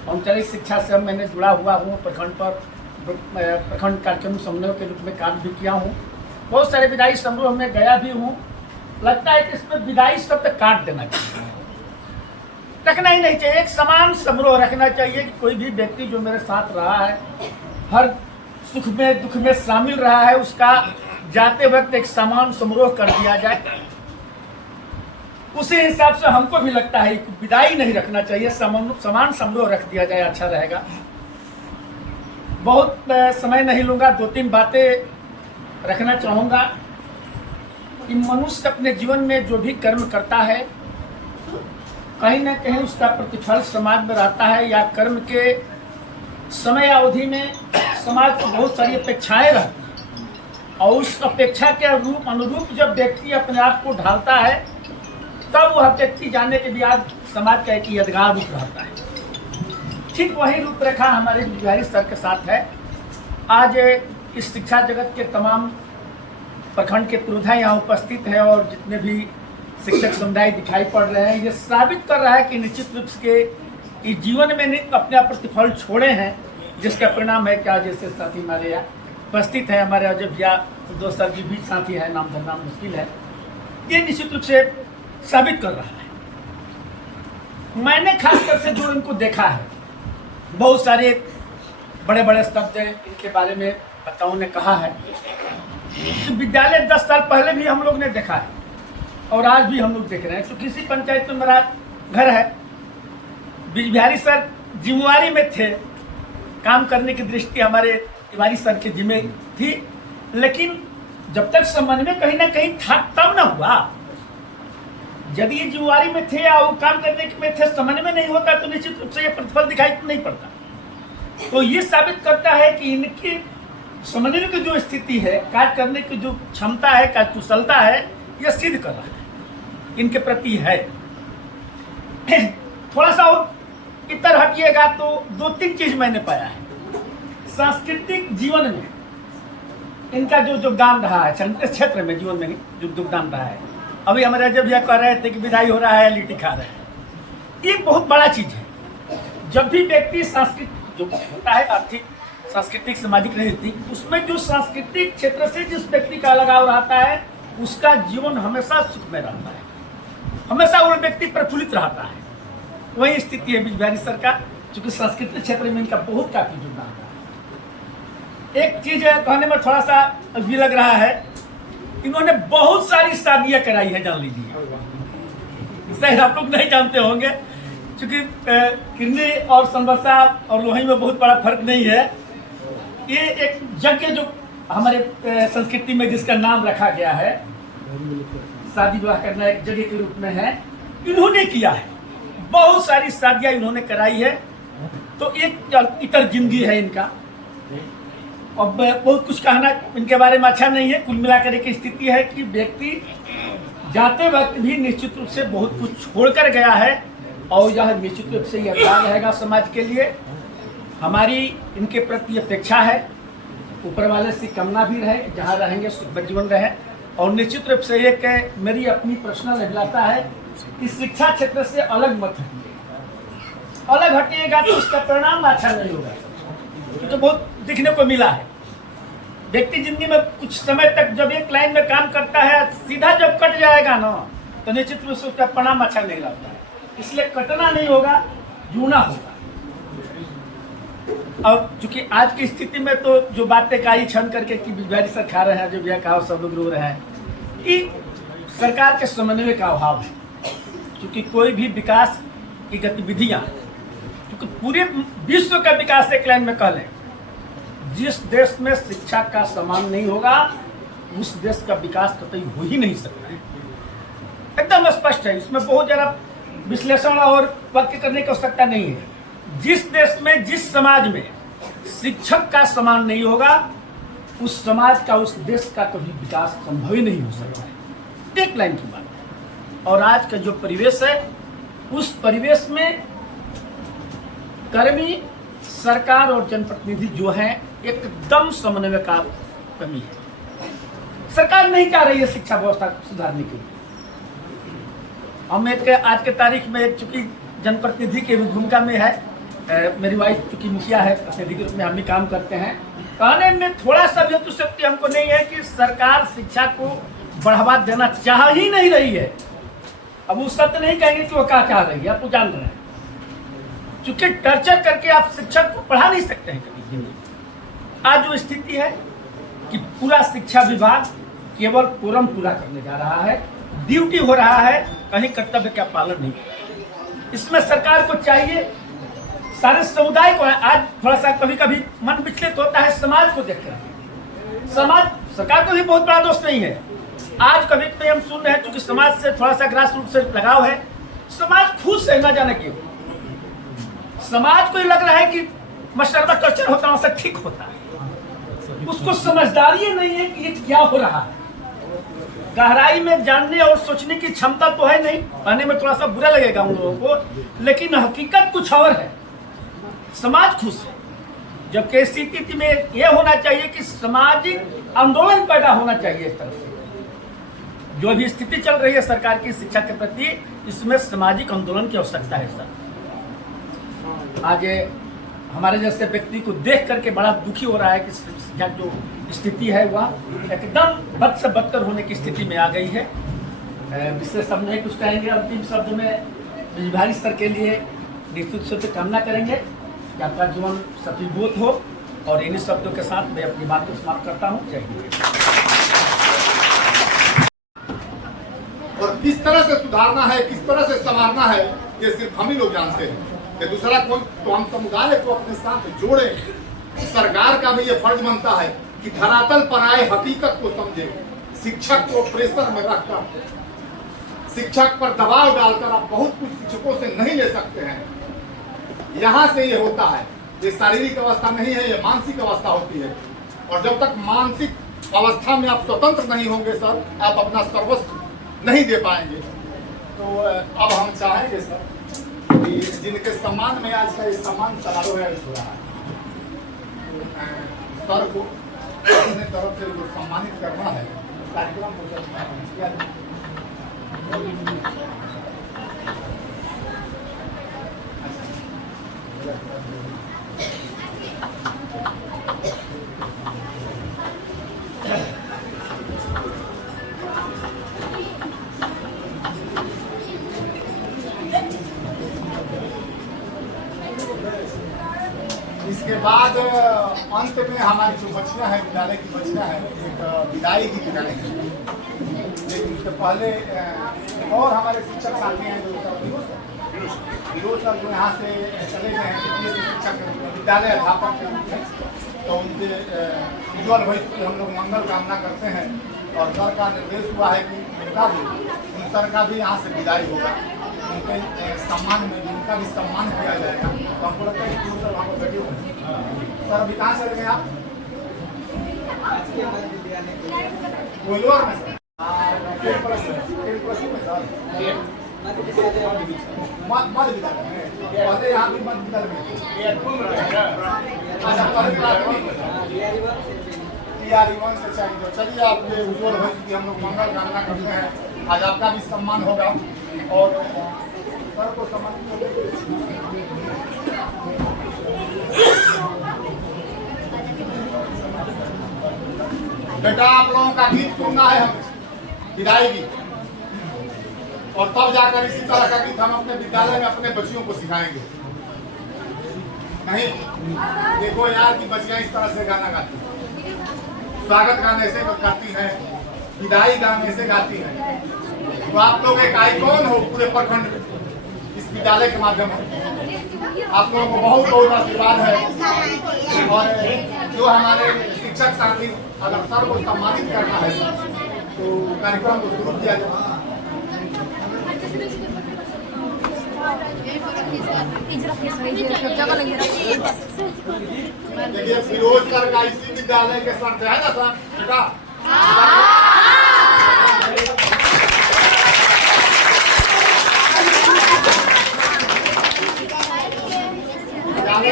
औपचारिक शिक्षा से मैंने जुड़ा हुआ हूँ। प्रखंड पर प्रखंड कार्यक्रम समन्वय के रूप में काम भी किया हूँ। बहुत सारे विदाई समारोह में गया भी हूँ। लगता है कि इसमें विदाई शब्द काट देना चाहिए, रखना ही नहीं चाहिए। एक समान समारोह रखना चाहिए कि कोई भी व्यक्ति जो मेरे साथ रहा है, हर सुख में दुख में शामिल रहा है, उसका जाते वक्त एक समान समारोह कर दिया जाए। उसी हिसाब से हमको भी लगता है कि विदाई नहीं रखना चाहिए, समान समारोह रख दिया जाए, अच्छा रहेगा। बहुत समय नहीं लूँगा, 2-3 बातें रखना चाहूँगा कि मनुष्य अपने जीवन में जो भी कर्म करता है, कहीं ना कहीं उसका प्रतिफल समाज में रहता है, या कर्म के समय अवधि में समाज को बहुत सारी अपेक्षाएं रहती हैं, और उस अपेक्षा के अनुरूप जब व्यक्ति अपने आप को ढालता है, तब वह व्यक्ति जाने के बाद समाज का एक यादगार रूप रहता है। ठीक वही रूपरेखा हमारे बिहारी सर के साथ है। आज इस शिक्षा जगत के तमाम प्रखंड के पुरोधा यहाँ उपस्थित हैं और जितने भी शिक्षक समुदाय दिखाई पड़ रहे हैं, ये साबित कर रहा है कि निश्चित रूप से इस जीवन में अपने प्रतिफल छोड़े हैं, जिसका परिणाम है क्या जैसे साथी हमारे यहाँ उपस्थित हैं, हमारे अजय भैया दो सर जी भी साथी हैं, नाम धरना मुश्किल है, ये निश्चित रूप से साबित कर रहा है। मैंने खासकर से जो इनको देखा है, बहुत सारे बड़े बड़े शब्द इनके बारे में वक्ताओं ने कहा है। विद्यालय 10 साल पहले भी हम लोग ने देखा है और आज भी हम लोग देख रहे हैं। तो किसी पंचायत में मेरा घर है, बीज बिहारी सर जिम्मेवारी में थे, काम करने की दृष्टि हमारे तिवारी सर के जिम्मे थी, लेकिन जब तक समन्वय कहीं ना कहीं था तब ना हुआ। यदि ये जिम्मेवारी में थे या वो काम करने में थे, समन्वय नहीं होता तो निश्चित रूप से ये प्रतिफल दिखाई नहीं पड़ता। तो ये साबित करता है कि इनकी समन्वय की जो स्थिति है, कार्य करने की जो क्षमता है, कार्यकुशलता है, यह सिद्ध कर रहा है, इनके प्रति है। थोड़ा सा और इतर हटिएगा तो 2-3 चीज मैंने पाया है। सांस्कृतिक जीवन में इनका जो योगदान रहा है, क्षेत्र में जीवन में जो योगदान रहा है, अभी हमारे जब यह कह रहे थे कि विदाई हो रहा है, लिट्टी खा रहे हैं, ये बहुत बड़ा चीज है। जब भी व्यक्ति सांस्कृतिक जो होता है, आर्थिक सांस्कृतिक सामाजिक राजनीति, उसमें जो सांस्कृतिक क्षेत्र से जिस व्यक्ति का लगाव रहता है, उसका जीवन हमेशा सुखमय रहता है, हमेशा वो व्यक्ति प्रफुल्लित रहता है। वही स्थिति है बीज बिहारी सर का, चूंकि सांस्कृतिक क्षेत्र में इनका बहुत काफी योगदान रहा है। एक चीज कहने में थोड़ा सा अभी लग रहा है, इन्होंने बहुत सारी शादियां कराई है, जान लीजिए। शायद आप लोग नहीं जानते होंगे, क्योंकि किरनी और संबरसा और लोही में बहुत बड़ा फर्क नहीं है। ये एक यज्ञ जो हमारे संस्कृति में जिसका नाम रखा गया है, शादी विवाह करना एक जगह के रूप में है, इन्होंने किया है। बहुत सारी शादियां इन्होंने कराई है। तो एक इतर जिंदगी है इनका। अब बहुत कुछ कहना इनके बारे में अच्छा नहीं है। कुल मिलाकर एक स्थिति है कि व्यक्ति जाते वक्त भी निश्चित रूप से बहुत कुछ छोड़कर गया है और यह निश्चित रूप से यह याद रहेगा समाज के लिए। हमारी इनके प्रति अपेक्षा है, ऊपर वाले से कामना भी रहे, जहाँ रहेंगे सुख जीवन रहे। और निश्चित रूप से एक मेरी अपनी पर्सनल अभिलाषा है कि शिक्षा क्षेत्र से अलग मत हटिए। अलग हटिएगा तो इसका परिणाम अच्छा नहीं होगा, तो बहुत दिखने को मिला है। व्यक्ति जिंदगी में कुछ समय तक जब एक लाइन में काम करता है, सीधा जब कट जाएगा ना, तो निश्चित रूप से उसका परिणाम अच्छा नहीं लगता है। इसलिए कटना नहीं होगा, जुड़ना होगा। और चूंकि आज की स्थिति में तो जो बातें काई छन करके कि बिहारी सर खा रहे हैं, जो भी कहा सब लोग रो रहे हैं, कि सरकार के समन्वय का अभाव है। क्योंकि कोई भी विकास की गतिविधियां, क्योंकि पूरे विश्व का विकास एक लाइन में कह लें, जिस देश में शिक्षा का सम्मान नहीं होगा, उस देश का विकास कतई हो ही नहीं सकता है। एकदम स्पष्ट है, इसमें बहुत ज़्यादा विश्लेषण और वाक्य करने की आवश्यकता नहीं है। जिस देश में, जिस समाज में शिक्षक का सम्मान नहीं होगा, उस समाज का, उस देश का कभी विकास संभव ही नहीं हो सकता है। एक लाइन की बात है। और आज का जो परिवेश है, उस परिवेश में कर्मी, सरकार और जनप्रतिनिधि जो हैं, एकदम समन्वय का कमी है। सरकार नहीं चाह रही है शिक्षा व्यवस्था को सुधारने के लिए। हम एक आज के तारीख में, चूंकि जनप्रतिनिधि की भूमिका में है, मेरी वाइफ चूंकि मुखिया है, प्रतिनिधि के रूप में हम भी काम करते हैं, कहने में थोड़ा सा भी शक्ति हमको नहीं है कि सरकार शिक्षा को बढ़ावा देना चाह ही नहीं रही है। अब उस शब्द नहीं कहेंगे कि वो क्या चाह रही है, आप तो जान रहे हैं। चूंकि टर्चर करके आप शिक्षक को पढ़ा नहीं सकते हैं कभी जिंदगी। आज जो स्थिति है कि पूरा शिक्षा विभाग केवल कोरम पूरा करने जा रहा है, ड्यूटी हो रहा है, कहीं कर्तव्य का पालन नहीं। इसमें सरकार को चाहिए, सारे समुदाय को, आज थोड़ा सा कभी कभी मन विचलित होता है समाज को देखकर। समाज, सरकार को भी बहुत बड़ा दोष नहीं है। आज कभी कभी हम सुन रहे हैं, चूंकि समाज से थोड़ा सा ग्रास रूट से लगाव है, समाज खुश है, ना जाने क्यों। समाज को ये लग रहा है कि मशरबा टर्चर होता है, उससे ठीक होता है। उसको समझदारी नहीं है कि ये क्या हो रहा है। गहराई में जानने और सोचने की क्षमता तो है नहीं। कहने में थोड़ा सा बुरा लगेगा उन लोगों को, लेकिन हकीकत कुछ और है। समाज खुश है, जबकि स्थिति में ये होना चाहिए कि सामाजिक आंदोलन पैदा होना चाहिए इस तरफ से। जो भी स्थिति चल रही है सरकार की शिक्षा के प्रति, इसमें सामाजिक आंदोलन की आवश्यकता है सर। आज हमारे जैसे व्यक्ति को देख करके बड़ा दुखी हो रहा है कि शिक्षा जो स्थिति है वह एकदम बद से बदतर होने की स्थिति में आ गई है। विशेष शब्द नहीं कुछ कहेंगे, अंतिम शब्द में बिजभारी सर के लिए निश्चित रूप से कामना करेंगे कि आपका जीवन सफलीभूत हो। और इन्हीं शब्दों के साथ मैं अपनी बात को समाप्त करता हूँ। जय हिंद। और किस तरह से सुधारना है, किस तरह से संवारना है, ये सिर्फ हम ही लोग जानते हैं। कि दूसरा कौन, तो हम समुदाय को अपने साथ जोड़े। सरकार का भी ये फर्ज बनता है कि धरातल पर आए हकीकत को समझे। शिक्षक को प्रेशर में रखकर, शिक्षक पर दबाव डालकर आप बहुत कुछ शिक्षकों से नहीं ले सकते हैं। यहाँ से ये होता है, ये शारीरिक अवस्था नहीं है, ये मानसिक अवस्था होती है। और जब तक मानसिक अवस्था में आप स्वतंत्र नहीं होंगे सर, आप अपना सर्वस्व नहीं दे पाएंगे। तो अब हम चाहेंगे सर कि जिनके सम्मान में आज का ये सम्मान समारोह है हो रहा है, सर को अपने तरफ से जो सम्मानित करना है उस कार्यक्रम को इसके बाद अंत में हमारी जो बच्चियां हैं, विद्यालय की बच्चियां हैं, एक विदाई की विदाई है। लेकिन उसके पहले एक और हमारे शिक्षक साथी हैं जो विरोध सर जो यहाँ से चले गए हैं, शिक्षक विद्यालय अध्यापक के रूप में। तो उनके उज्ज्वल भविष्य की हम लोग मंगल कामना करते हैं। और सर का निर्देश हुआ है कि उन सर का भी यहाँ से विदाई होगा, उनके सम्मान में उनका भी सम्मान किया जाएगा। तो हमको लगता है कि सर वहाँ पर बैठे हुए। सर अभी कहाँ चले गए आप? कोयलोर में सर, मध्य विद्यालय में, पहले यहाँ भी मध्य विद्यालय में। अच्छा, पहले चलिए आपके उज्ज्वल भविष्य की हम लोग मंगल कामना करते हैं। आज आपका भी सम्मान होगा और सर को सम्मान। बेटा आप लोगों का गीत सुनना है हमें, विदाई गीत, और तब जाकर इसी तरह का गीत हम अपने विद्यालय में अपने बच्चियों को सिखाएंगे। नहीं देखो यार कि बच्चियां इस तरह से गाना गाती हैं, स्वागत गाने से गाती हैं, विदाई गाने से गाती हैं। तो आप लोग एक आइकॉन हो पूरे प्रखंड में इस विद्यालय के माध्यम से। आप लोगों को बहुत बहुत आशीर्वाद है। और जो हमारे शिक्षक साथी अगर सर को सम्मानित करना है तो कार्यक्रम को शुरू किया जाए। देखिए फिरोज सर का इसी विद्यालय के सर है ना सर, बेटा हम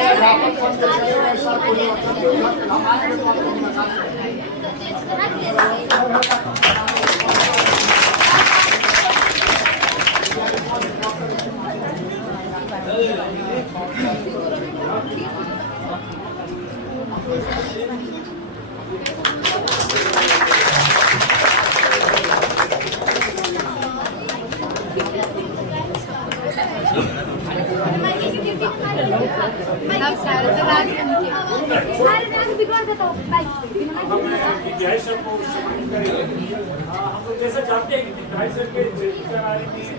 लोग जैसा जानते हैं कि ढाई सर के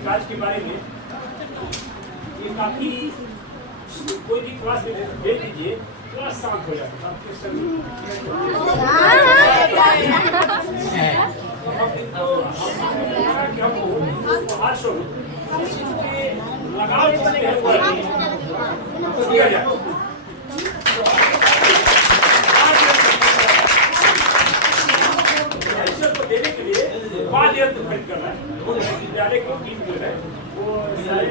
राज के बारे में ये काफी कोई भी क्लास में दे दीजिए थोड़ा शांत हो जाता है। लगाव दिया जाए को देने के लिए 5 यंत्र खरीद करना है। विद्यालय की टीम जो है वो सारे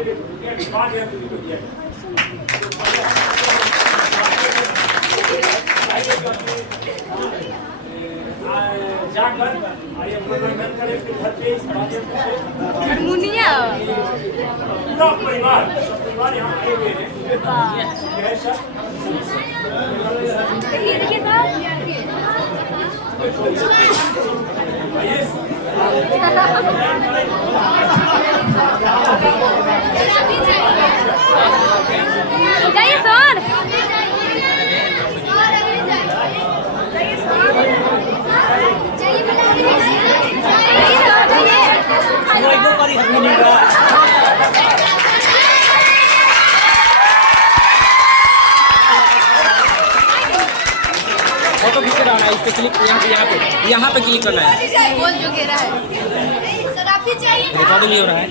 5 यंत्र दिया जाकर आइए मनोरंजन करें फिर घर पे इस माध्यम से हारमोनिया पूरा परिवार सब परिवार यहाँ आए हुए हैं यह सब देखिए सर जाइए सर फोटो खींच रहा है, इस पे क्लिक, यहाँ पे क्लिक करना है। बोल जो गिरा है सर आप भी चाहिए रिकॉर्डिंग नहीं हो रहा है।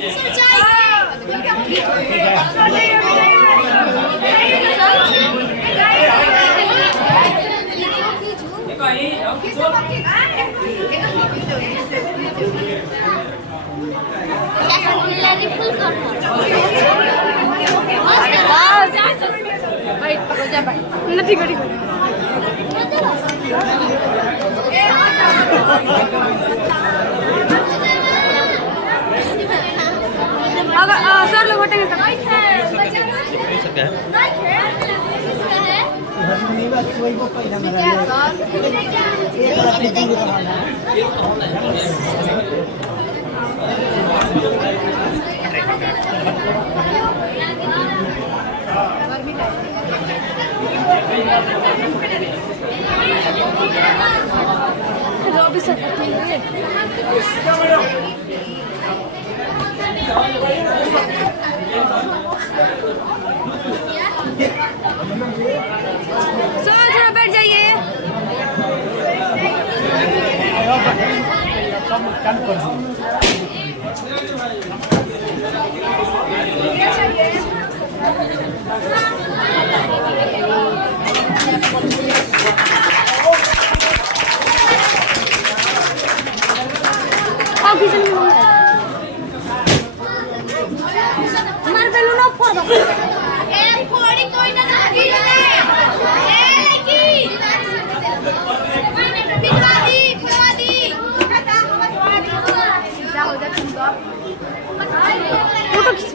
ठीक है सर लोग हटेंगे तब थोड़ा बैठ जाइए हमारे बेलू ना फोड़ दो ए फोड़ी कोई ना लगी ए लगी पिटवा दी जा हो जा तुम तो फोटो खींच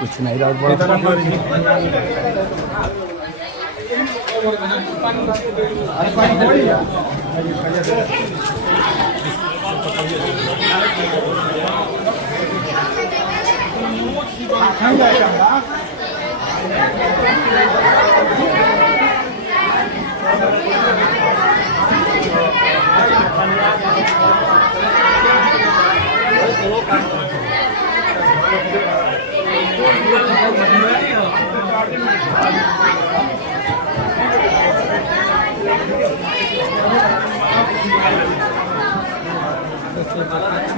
कुछ नहीं रहा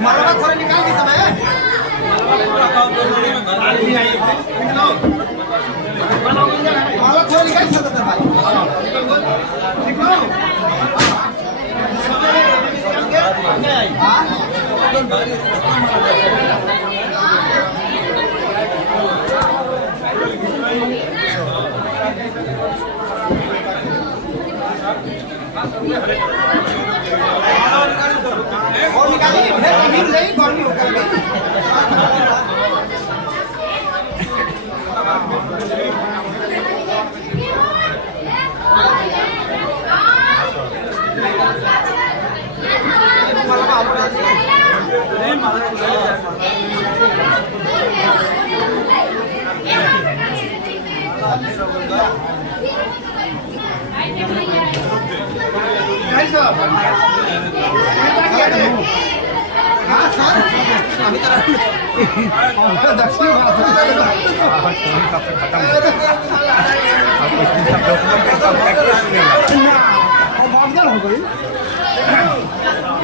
मालवा थोड़ा निकाल के समय मालवा थोड़ा निकाल सकते हैं भाई और निकालिए अभी नहीं गर्मी होकर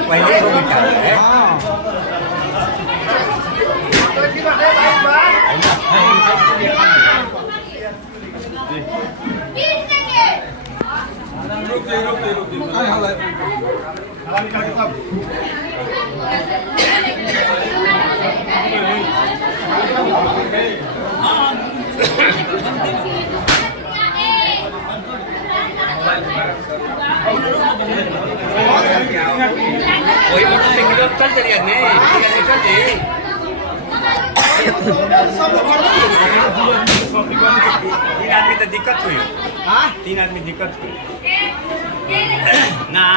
पहले हो गया वही मोटरसाइकिल चल चलिए तीन आदमी तो दिक्कत हुई। 3 आदमी दिक्कत हुई ना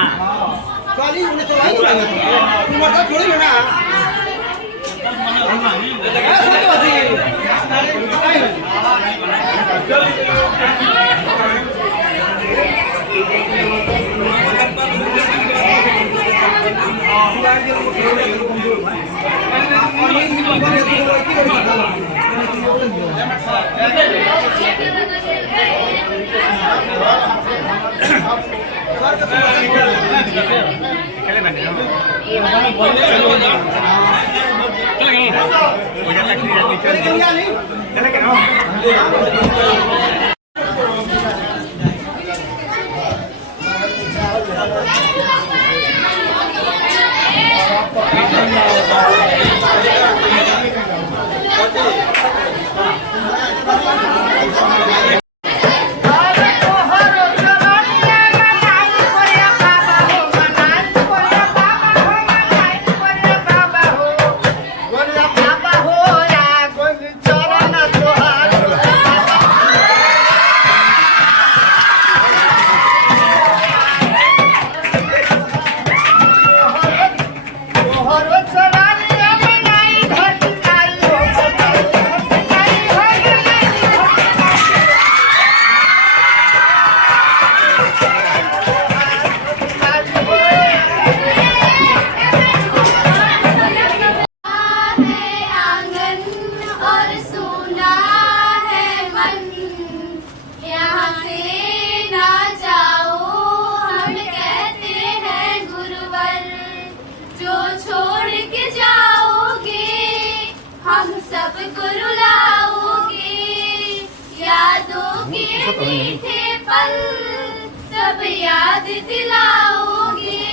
सब याद दिलाओगे।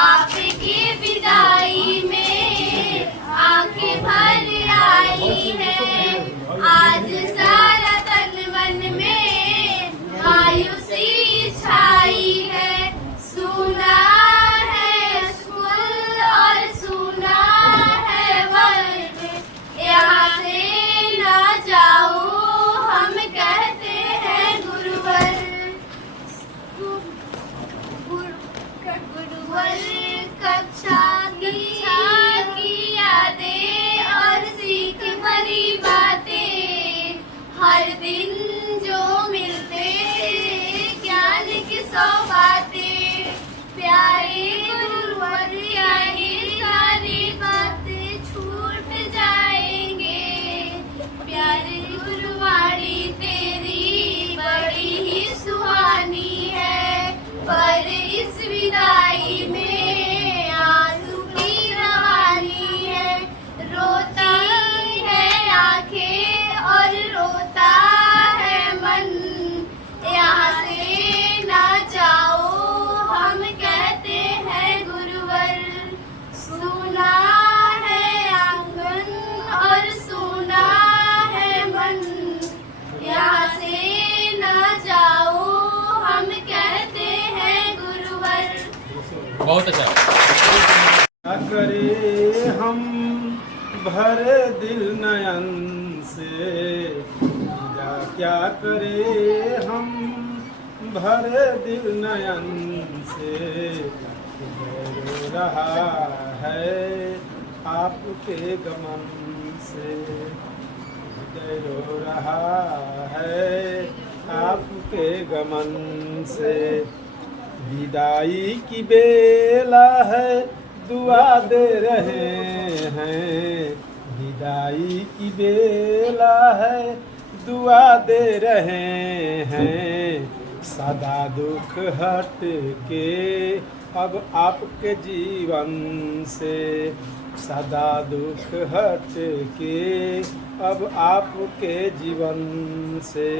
आपकी विदाई में आंखें भर आई है। आज सारा तन मन में मायूसी छाई है। सुना है स्कूल और सुना है वर्ग, यहाँ से ना जाओ हम कहते हैं गुरुवर। गुरुवर कक्षा की यादें और सीख भरी बातें, हर दिन जो मिलते ज्ञान की 100 बातें। प्यारे गुरुवर यही सारी बातें छूट जाएंगे। प्यारे गुरुवाणी तेरी बड़ी ही सुहानी है, पर इस विदाई में आंसू की रवानी है। रोती है आंखें और रोता है मन, यहाँ से ना जाओ हम कहते हैं गुरुवर। सुना है आंगन और सुना है मन, यहाँ से ना जाओ हम कहते हैं गुरुवर। बहुत अच्छा। क्या करे हम भरे दिल नयन से, क्या करे हम भरे दिल नयन से। रो रहा है आपके गमन से, रो रहा है आपके गमन से। विदाई की बेला है दुआ दे रहे हैं, विदाई की बेला है दुआ दे रहे हैं, सदा दुख हट के अब आपके जीवन से, सदा दुख हट के अब आपके जीवन से।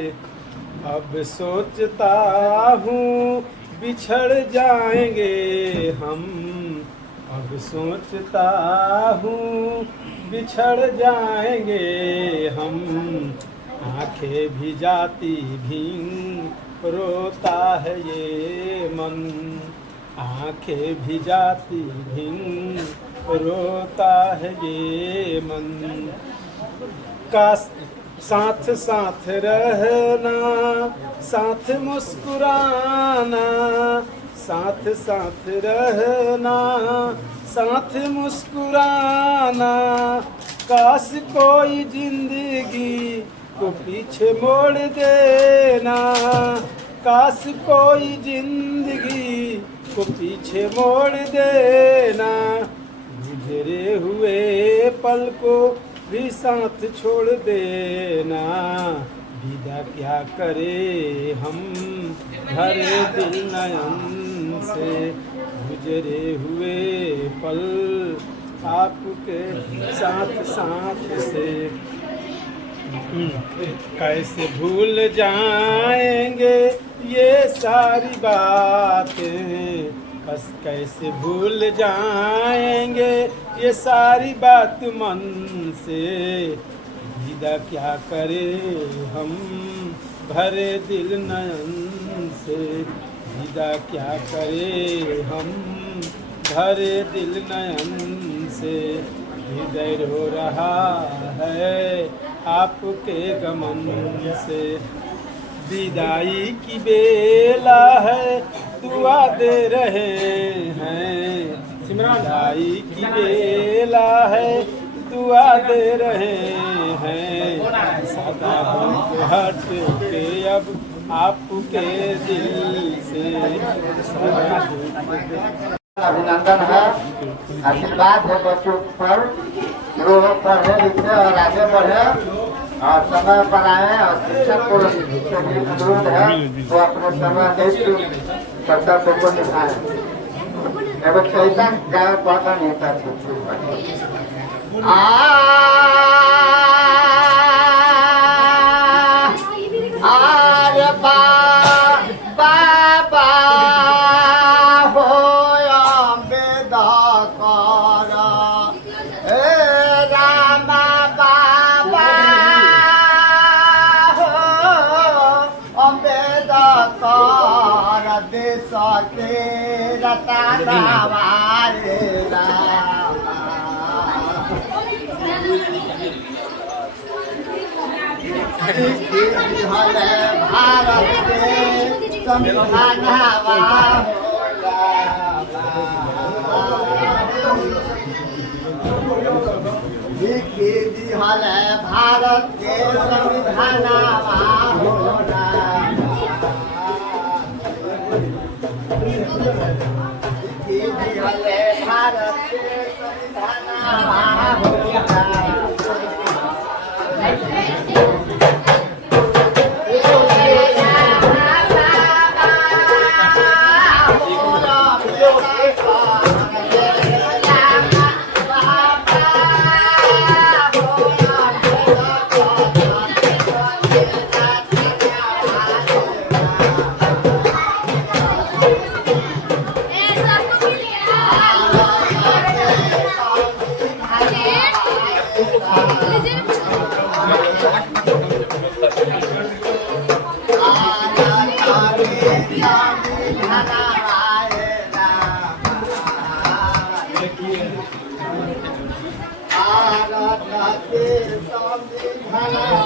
अब सोचता हूँ बिछड़ जाएंगे हम, अब सोचता हूँ बिछड़ जाएंगे हम, आंखें भी जाती भी रोता है ये मन, आंखें भी जाती भी रोता है ये मन। काश साथ साथ रहना, साथ मुस्कुराना, साथ साथ रहना, साथ मुस्कुराना, काश कोई जिंदगी को पीछे मोड़ देना, काश कोई जिंदगी को पीछे मोड़ देना, गुजरे हुए पल को भी साथ छोड़ देना, विदा क्या करे हम भरे दिल नयन से, गुजरे हुए पल आपके साथ साथ से। कैसे भूल जाएंगे ये सारी बातें, बस कैसे भूल जाएंगे ये सारी बात मन से, विदा क्या करे हम भरे दिल नयन से, विदा क्या करे हम भरे दिल नयन से, हृदय रो रहा है आपके गमन से, विदाई की बेला है दुआ दे रहे हैं, विदाई की बेला है दुआ दे रहे हैं, सदा दुख हट के अब आपके दिल से, सदा दुख। अभिनंदन है, आशीर्वाद है बच्चों पर, जो पढ़े लिखे और आगे बढ़े और समय पर आए, और शिक्षक को भी अनुरोध है वो अपने समय देख कर्तव्य को निभाए। एवं चैतन गाय पता नहीं था आरे बाबा हो बेदा करा रामा बाबा हो बेदा करा देश के रतना हमारे भारत के संविधान लिखी दिहल भारत के संविधान लिखी दिहल भारत के संविधान भारत के संविधान